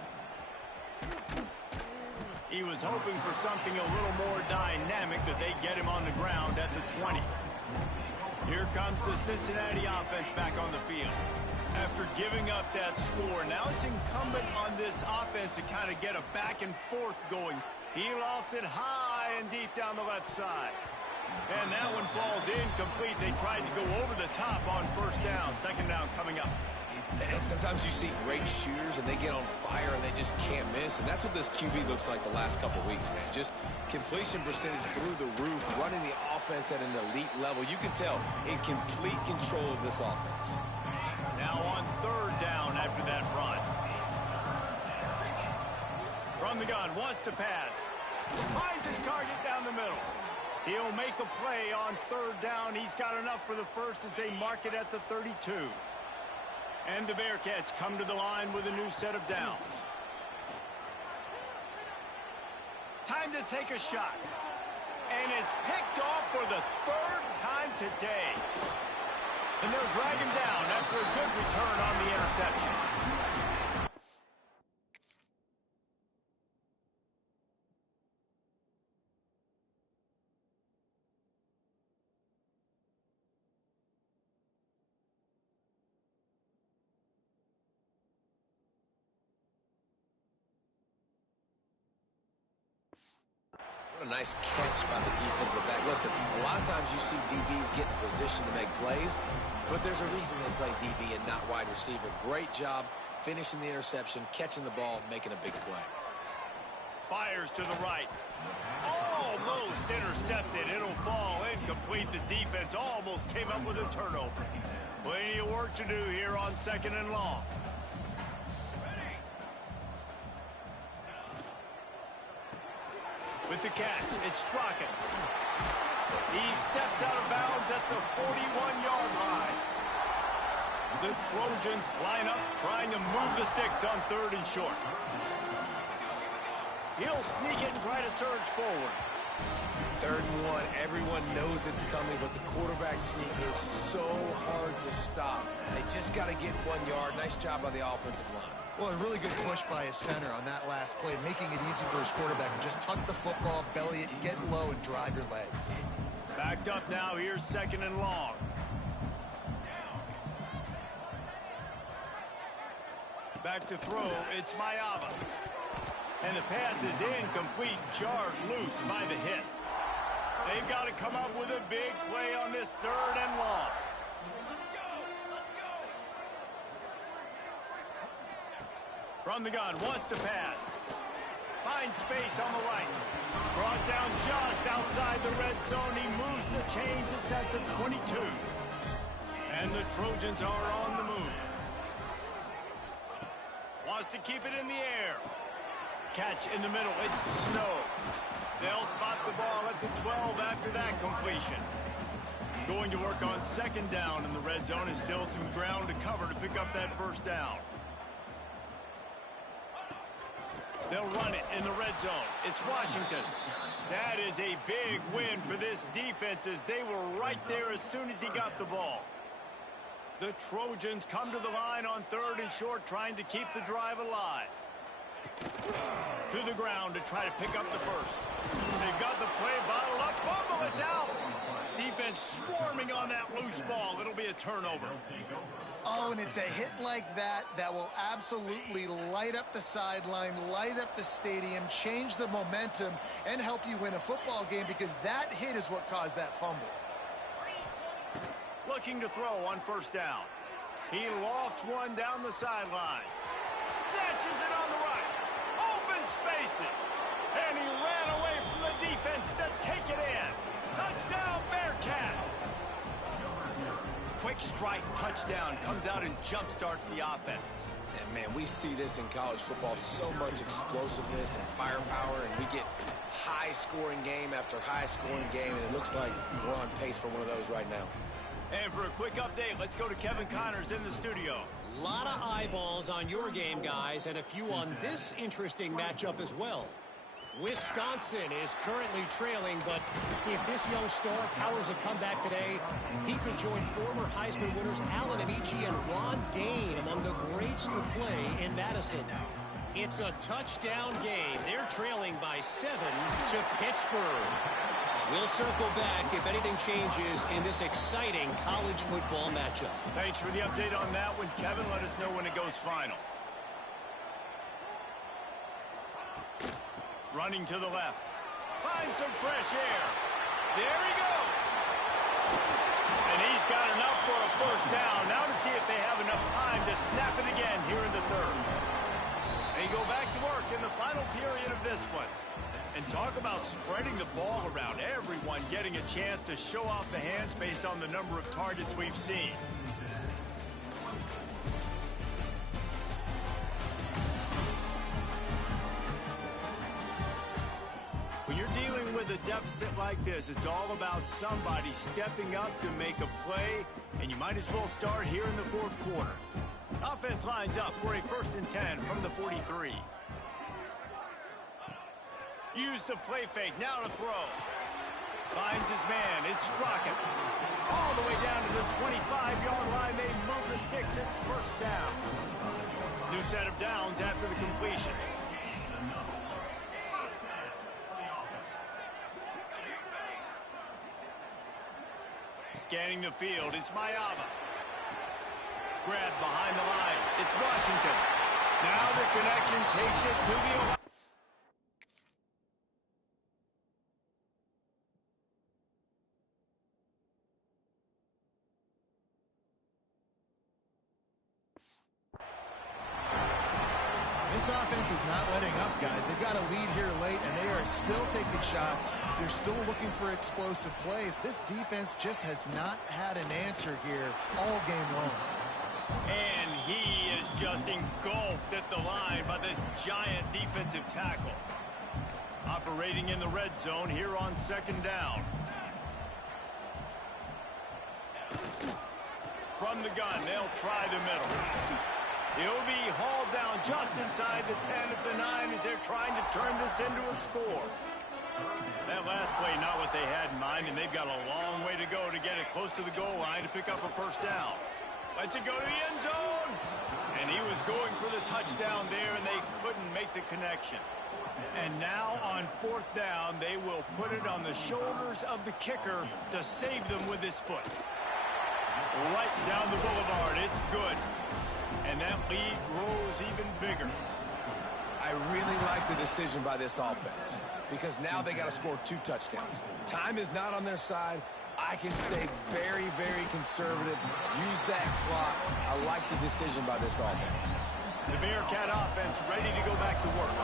He was hoping for something a little more dynamic, that they get him on the ground at the 20. Here comes the Cincinnati offense back on the field. After giving up that score, now it's incumbent on this offense to kind of get a back and forth going. He lofts it high and deep down the left side. And that one falls incomplete. They tried to go over the top on 1st down. 2nd down coming up. And sometimes you see great shooters and they get on fire and they just can't miss. And that's what this QB looks like the last couple weeks, man. Just completion percentage through the roof, running the offense at an elite level. You can tell in complete control of this offense. Now on 3rd down after that run. From the gun, wants to pass. Finds his target down the middle. He'll make a play on 3rd down. He's got enough for the first as they mark it at the 32. And the Bearcats come to the line with a new set of downs. Time to take a shot. And it's picked off for the 3rd time today. And they'll drag him down after a good return on the interception. A nice catch by the defensive back. Listen, a lot of times you see DBs get in position to make plays, but there's a reason they play DB and not wide receiver. Great job finishing the interception, catching the ball, making a big play. Fires to the right. Almost intercepted. It'll fall incomplete. The defense almost came up with a turnover. Plenty of work to do here on 2nd and long. With the catch, it's Strachan. He steps out of bounds at the 41-yard line. The Trojans line up, trying to move the sticks on 3rd and short. He'll sneak it and try to surge forward. 3rd and 1, everyone knows it's coming, but the quarterback sneak is so hard to stop. They just got to get 1 yard. Nice job by the offensive line. Well, a really good push by his center on that last play, making it easy for his quarterback to just tuck the football, belly it, get low, and drive your legs. Backed up now. Here's 2nd and long. Back to throw. It's Mayava. And the pass is incomplete, jarred loose by the hit. They've got to come up with a big play on this 3rd and long. From the gun, wants to pass. Finds space on the right. Brought down just outside the red zone. He moves the chains. It's at the 22. And the Trojans are on the move. Wants to keep it in the air. Catch in the middle. It's Snow. They'll spot the ball at the 12 after that completion. Going to work on 2nd down in the red zone. Is still some ground to cover to pick up that 1st down. They'll run it in the red zone. It's Washington. That is a big win for this defense as they were right there as soon as he got the ball. The Trojans come to the line on 3rd and short, trying to keep the drive alive. To the ground to try to pick up the first. They've got the play bottled up. Fumble, it's out. Defense swarming on that loose ball. It'll be a turnover. Oh, and it's a hit like that that will absolutely light up the sideline, light up the stadium, change the momentum, and help you win a football game, because that hit is what caused that fumble. Looking to throw on 1st down. He lofts one down the sideline. Snatches it on the right. Open spaces. And he ran away from the defense to take it in. Touchdown, Bearcats. Quick strike touchdown comes out and jump-starts the offense. And, man, we see this in college football, so much explosiveness and firepower, and we get high-scoring game after high-scoring game, and it looks like we're on pace for one of those right now. And for a quick update, let's go to Kevin Connors in the studio. A lot of eyeballs on your game, guys, and a few on this interesting matchup as well. Wisconsin is currently trailing, but if this young star powers a comeback today, he could join former Heisman winners Allen Amici and Ron Dane among the greats to play in Madison. It's a touchdown game. They're trailing by 7 to Pittsburgh. We'll circle back if anything changes in this exciting college football matchup. Thanks for the update on that one, Kevin. Let us know when it goes final. Running to the left. Finds some fresh air. There he goes. And he's got enough for a 1st down. Now to see if they have enough time to snap it again here in the 3rd. They go back to work in the final period of this one. And talk about spreading the ball around. Everyone getting a chance to show off the hands based on the number of targets we've seen. When you're dealing with a deficit like this, it's all about somebody stepping up to make a play, and you might as well start here in the 4th quarter. Offense lines up for a 1st and 10 from the 43. Use the play fake, now to throw. Finds his man, it's Strachan. All the way down to the 25-yard line, they move the sticks, it's 1st down. New set of downs after the completion. Scanning the field, it's Mayava. Grab behind the line, it's Washington. Now the connection takes it to the... This offense is not letting up, guys. They've got a lead here late, and they are still taking shots. They're still looking for explosive plays. This defense just has not had an answer here all game long. And he is just engulfed at the line by this giant defensive tackle. Operating in the red zone here on 2nd down. From the gun, they'll try the middle. He'll be hauled down just inside the 10 at the 9 as they're trying to turn this into a score. That last play, not what they had in mind, and they've got a long way to go to get it close to the goal line to pick up a 1st down. Lets it go to the end zone. And he was going for the touchdown there, and they couldn't make the connection. And now on 4th down, they will put it on the shoulders of the kicker to save them with his foot. Right down the boulevard, it's good. And that lead grows even bigger. I really like the decision by this offense because now they got to score 2 touchdowns. Time is not on their side. I can stay very, very conservative. Use that clock. I like the decision by this offense. The Bearcat offense ready to go back to work.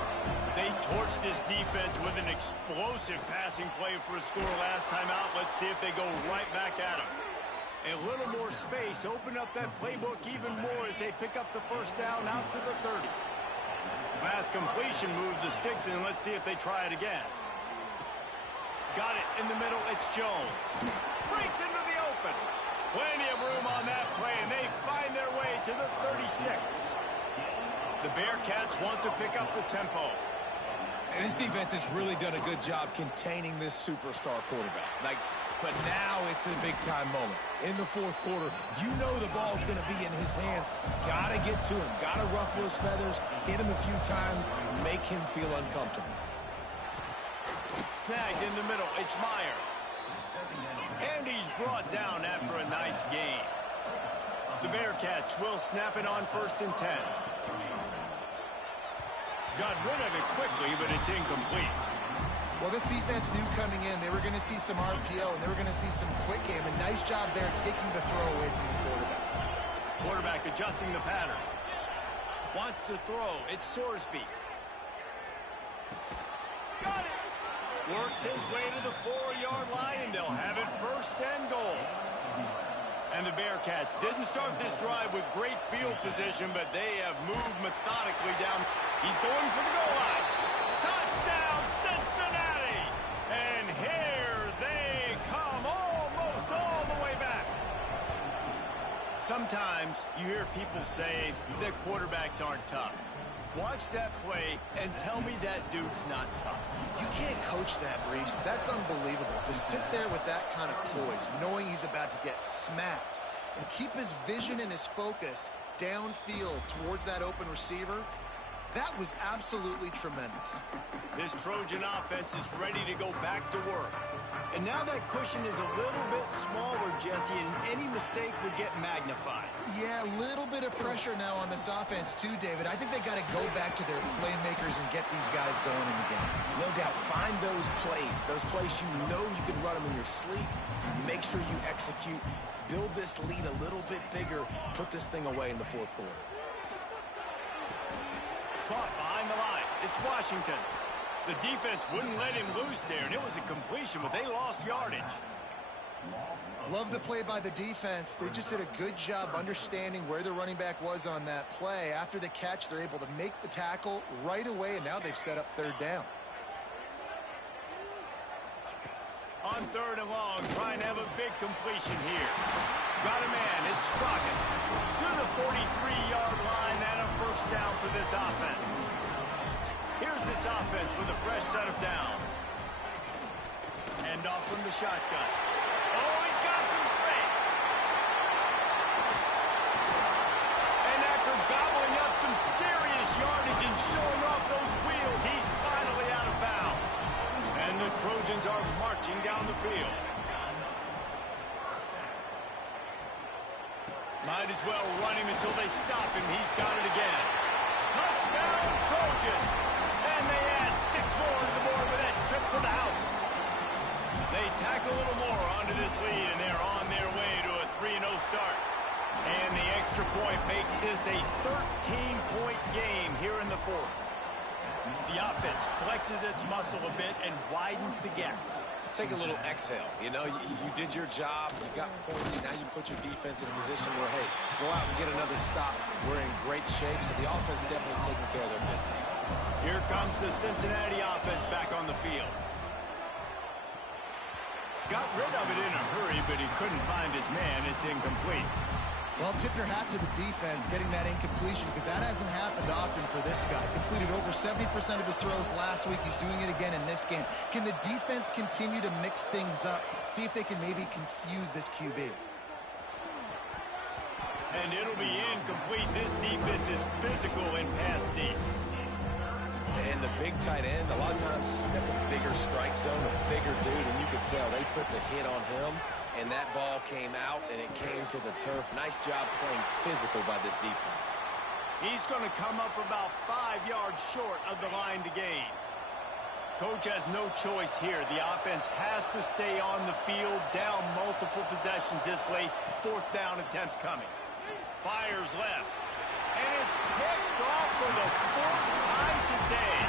They torched this defense with an explosive passing play for a score last time out. Let's see if they go right back at him. A little more space, open up that playbook even more as they pick up the 1st down out to the 30. Pass completion moves the sticks in. Let's see if they try it again. Got it in the middle. It's Jones. Breaks into the open. Plenty of room on that play, and they find their way to the 36. The Bearcats want to pick up the tempo. And this defense has really done a good job containing this superstar quarterback. But now it's a big-time moment. In the fourth quarter, you know the ball's going to be in his hands. Got to get to him. Got to ruffle his feathers, hit him a few times, make him feel uncomfortable. Snagged in the middle. It's Meyer. And he's brought down after a nice gain. The Bearcats will snap it on 1st and 10. Got rid of it quickly, but it's incomplete. Well, this defense knew coming in they were going to see some RPO and they were going to see some quick game. A nice job there taking the throw away from the quarterback. Quarterback adjusting the pattern. Wants to throw. It's Sorsby. Got it. Works his way to the 4-yard line, and they'll have it 1st and goal. And the Bearcats didn't start this drive with great field position, but they have moved methodically down. He's going for the goal line. Touchdown, Cincinnati! And here they come, almost all the way back. Sometimes you hear people say that quarterbacks aren't tough. Watch that play and tell me that dude's not tough. You can't coach that, Reese. That's unbelievable. To sit there with that kind of poise, knowing he's about to get smacked, and keep his vision and his focus downfield towards that open receiver, that was absolutely tremendous. This Trojan offense is ready to go back to work. And now that cushion is a little bit smaller, Jesse, and any mistake would get magnified. Yeah, a little bit of pressure now on this offense too, David. I think they got to go back to their playmakers and get these guys going in the game. No doubt, find those plays you know you can run them in your sleep. Make sure you execute. Build this lead a little bit bigger. Put this thing away in the fourth quarter. Caught behind the line. It's Washington. The defense wouldn't let him loose there, and it was a completion, but they lost yardage. Love the play by the defense. They just did a good job understanding where the running back was on that play. After the catch, they're able to make the tackle right away, and now they've set up 3rd down. On 3rd and long, trying to have a big completion here. Got a man. It's Crockett. To the 43-yard line and a 1st down for this offense. Here's this offense with a fresh set of downs. Hand off from the shotgun. Oh, he's got some space. And after gobbling up some serious yardage and showing off those wheels, he's finally out of bounds. And the Trojans are marching down the field. Might as well run him until they stop him. He's got it again. Touchdown, Trojans! And they add 6 more to the board with that trip to the house. They tack a little more onto this lead, and they're on their way to a 3-0 start. And the extra point makes this a 13-point game here in the 4th. The offense flexes its muscle a bit and widens the gap. Take a little exhale. You know, you did your job. You got points. Now you put your defense in a position where, hey, go out and get another stop. We're in great shape, so the offense definitely taking care of their business. Here comes the Cincinnati offense back on the field. Got rid of it in a hurry, but he couldn't find his man. It's incomplete. Well, tip your hat to the defense getting that incompletion because that hasn't happened often for this guy. Completed over 70% of his throws last week. He's doing it again in this game. Can the defense continue to mix things up? See if they can maybe confuse this QB. And it'll be incomplete. This defense is physical and pass deep. And the big tight end, a lot of times that's a bigger strike zone, a bigger dude, and you could tell they put the hit on him. And that ball came out, and it came to the turf. Nice job playing physical by this defense. He's going to come up about 5 yards short of the line to gain. Coach has no choice here. The offense has to stay on the field, down multiple possessions this late. 4th down attempt coming. Fires left. And it's picked off for the 4th time today.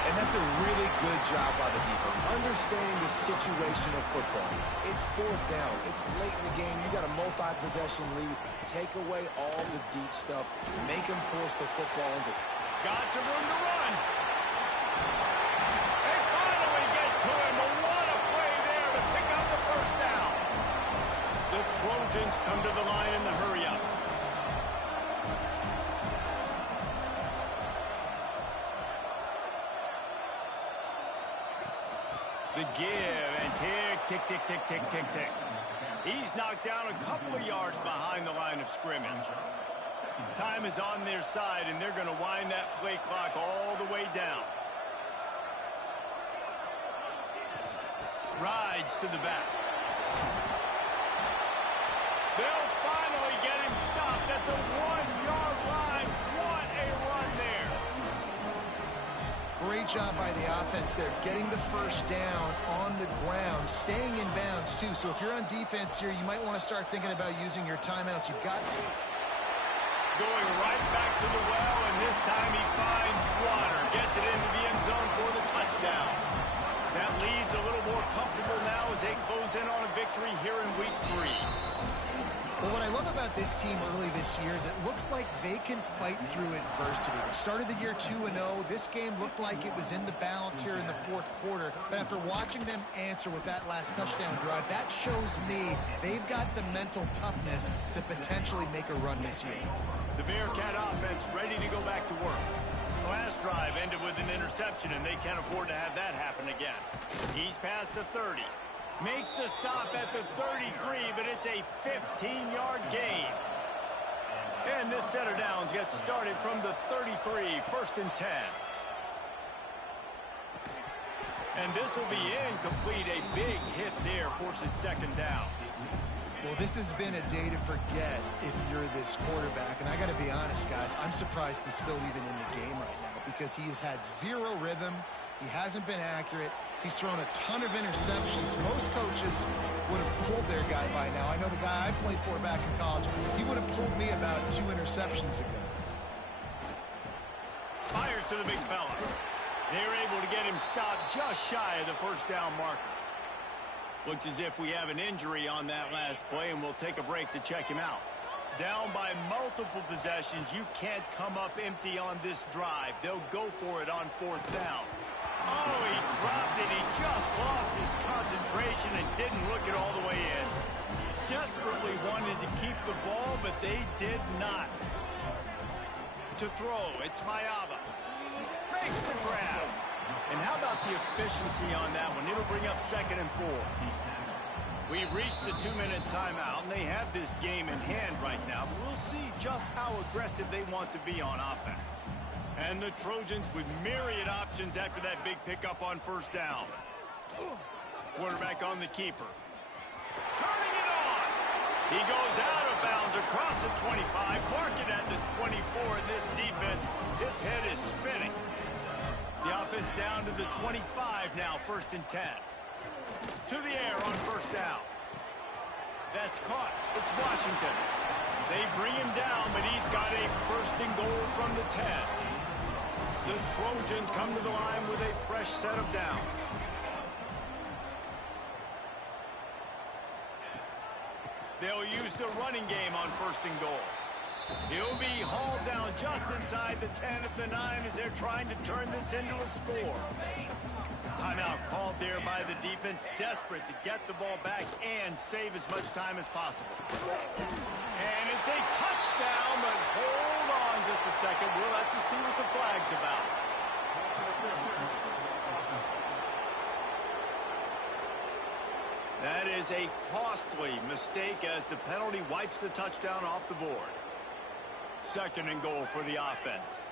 And that's a really good job by the defense, understanding the situation of football. It's 4th down. It's late in the game. You got a multi-possession lead. Take away all the deep stuff. Make them force the football into. Got some room to run. They finally get to him. But what a play there to pick up the 1st down. The Trojans come to the line in the hurry-up. The give and tick, tick, tick, tick, tick, tick, tick. He's knocked down a couple of yards behind the line of scrimmage. Time is on their side, and they're going to wind that play clock all the way down. Rides to the back. They'll finally get him stopped at the 1-yard line. What a run there. Great job by the offense there, getting the first down on the ground, staying in bounds, too. So if you're on defense here, you might want to start thinking about using your timeouts. You've got going right back to the well, and this time he finds water. Gets it into the end zone for the touchdown. That lead's a little more comfortable now as they close in on a victory here in week 3. Well, what I love about this team early this year is it looks like they can fight through adversity. They started the year 2-0. This game looked like it was in the balance here in the fourth quarter. But after watching them answer with that last touchdown drive, that shows me they've got the mental toughness to potentially make a run this year. The Bearcat offense ready to go back to work. The last drive ended with an interception, and they can't afford to have that happen again. He's past the 30. Makes the stop at the 33, but it's a 15-yard gain. And this set of downs gets started from the 33, 1st and 10. And this will be incomplete. A big hit there forces 2nd down. Well, this has been a day to forget if you're this quarterback. And I got to be honest, guys, I'm surprised he's still even in the game right now because he has had zero rhythm. He hasn't been accurate. He's thrown a ton of interceptions. Most coaches would have pulled their guy by now. I know the guy I played for back in college, he would have pulled me about 2 interceptions ago. Fires to the big fella. They're able to get him stopped just shy of the 1st down marker. Looks as if we have an injury on that last play, and we'll take a break to check him out. Down by multiple possessions, you can't come up empty on this drive. They'll go for it on 4th down. Oh, he dropped it. He just lost his concentration and didn't look it all the way in. Desperately wanted to keep the ball, but they did not. To throw, it's Mayava. Makes the grab. And how about the efficiency on that one? It'll bring up 2nd and 4. We've reached the 2-minute timeout, and they have this game in hand right now. But we'll see just how aggressive they want to be on offense. And the Trojans with myriad options after that big pickup on 1st down. Quarterback on the keeper. Turning it on. He goes out of bounds across the 25. Mark it at the 24. And this defense, its head is spinning. The offense down to the 25 now, 1st and 10. To the air on 1st down. That's caught. It's Washington. They bring him down, but he's got a 1st and goal from the 10. The Trojans come to the line with a fresh set of downs. They'll use the running game on 1st and goal. He'll be hauled down just inside the 10 at the 9 as they're trying to turn this into a score. Timeout called there by the defense, desperate to get the ball back and save as much time as possible. And it's a touchdown, but hold on just a second. We'll have to see what the flag's about. That is a costly mistake as the penalty wipes the touchdown off the board. 2nd and goal for the offense.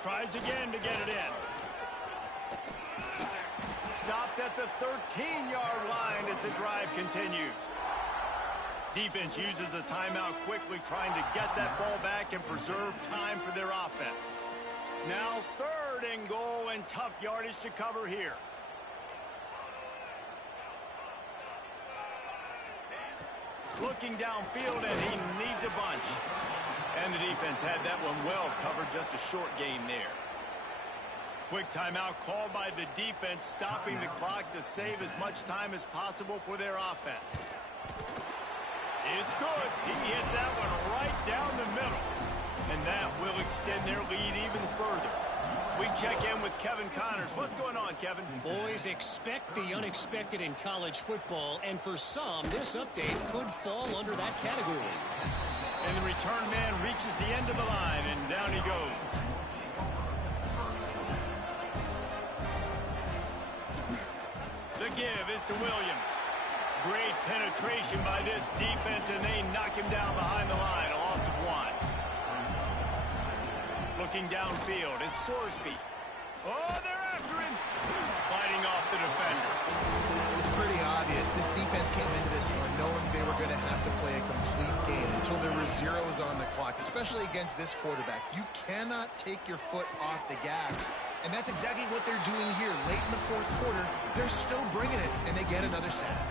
Tries again to get it in. Stopped at the 13-yard line as the drive continues. Defense uses a timeout quickly, trying to get that ball back and preserve time for their offense. Now 3rd and goal and tough yardage to cover here. Looking downfield, and he needs a bunch. And the defense had that one well covered, just a short gain there. Quick timeout called by the defense, stopping the clock to save as much time as possible for their offense. It's good. He hit that one right down the middle. And that will extend their lead even further. We check in with Kevin Connors. What's going on, Kevin? Boys, expect the unexpected in college football, and for some, this update could fall under that category. And the return man reaches the end of the line, and down he goes. give is to Williams. Great penetration by this defense, and they knock him down behind the line. A loss of 1. Looking downfield, it's Sorsby. Oh, they're after him. Fighting off the defender. It's pretty obvious. This defense came into this one knowing they were going to have to play a complete game until there were zeros on the clock, especially against this quarterback. You cannot take your foot off the gas. And that's exactly what they're doing here. Late in the fourth quarter, they're still bringing it, and they get another sack.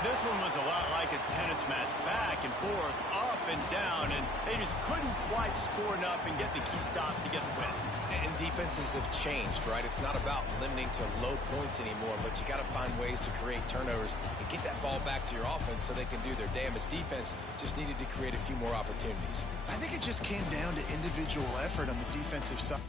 This one was a lot like a tennis match, back and forth, up and down, and they just couldn't quite score enough and get the key stop to get the win. And defenses have changed, right? It's not about limiting to low points anymore, but you got to find ways to create turnovers and get that ball back to your offense so they can do their damage. Defense just needed to create a few more opportunities. I think it just came down to individual effort on the defensive side.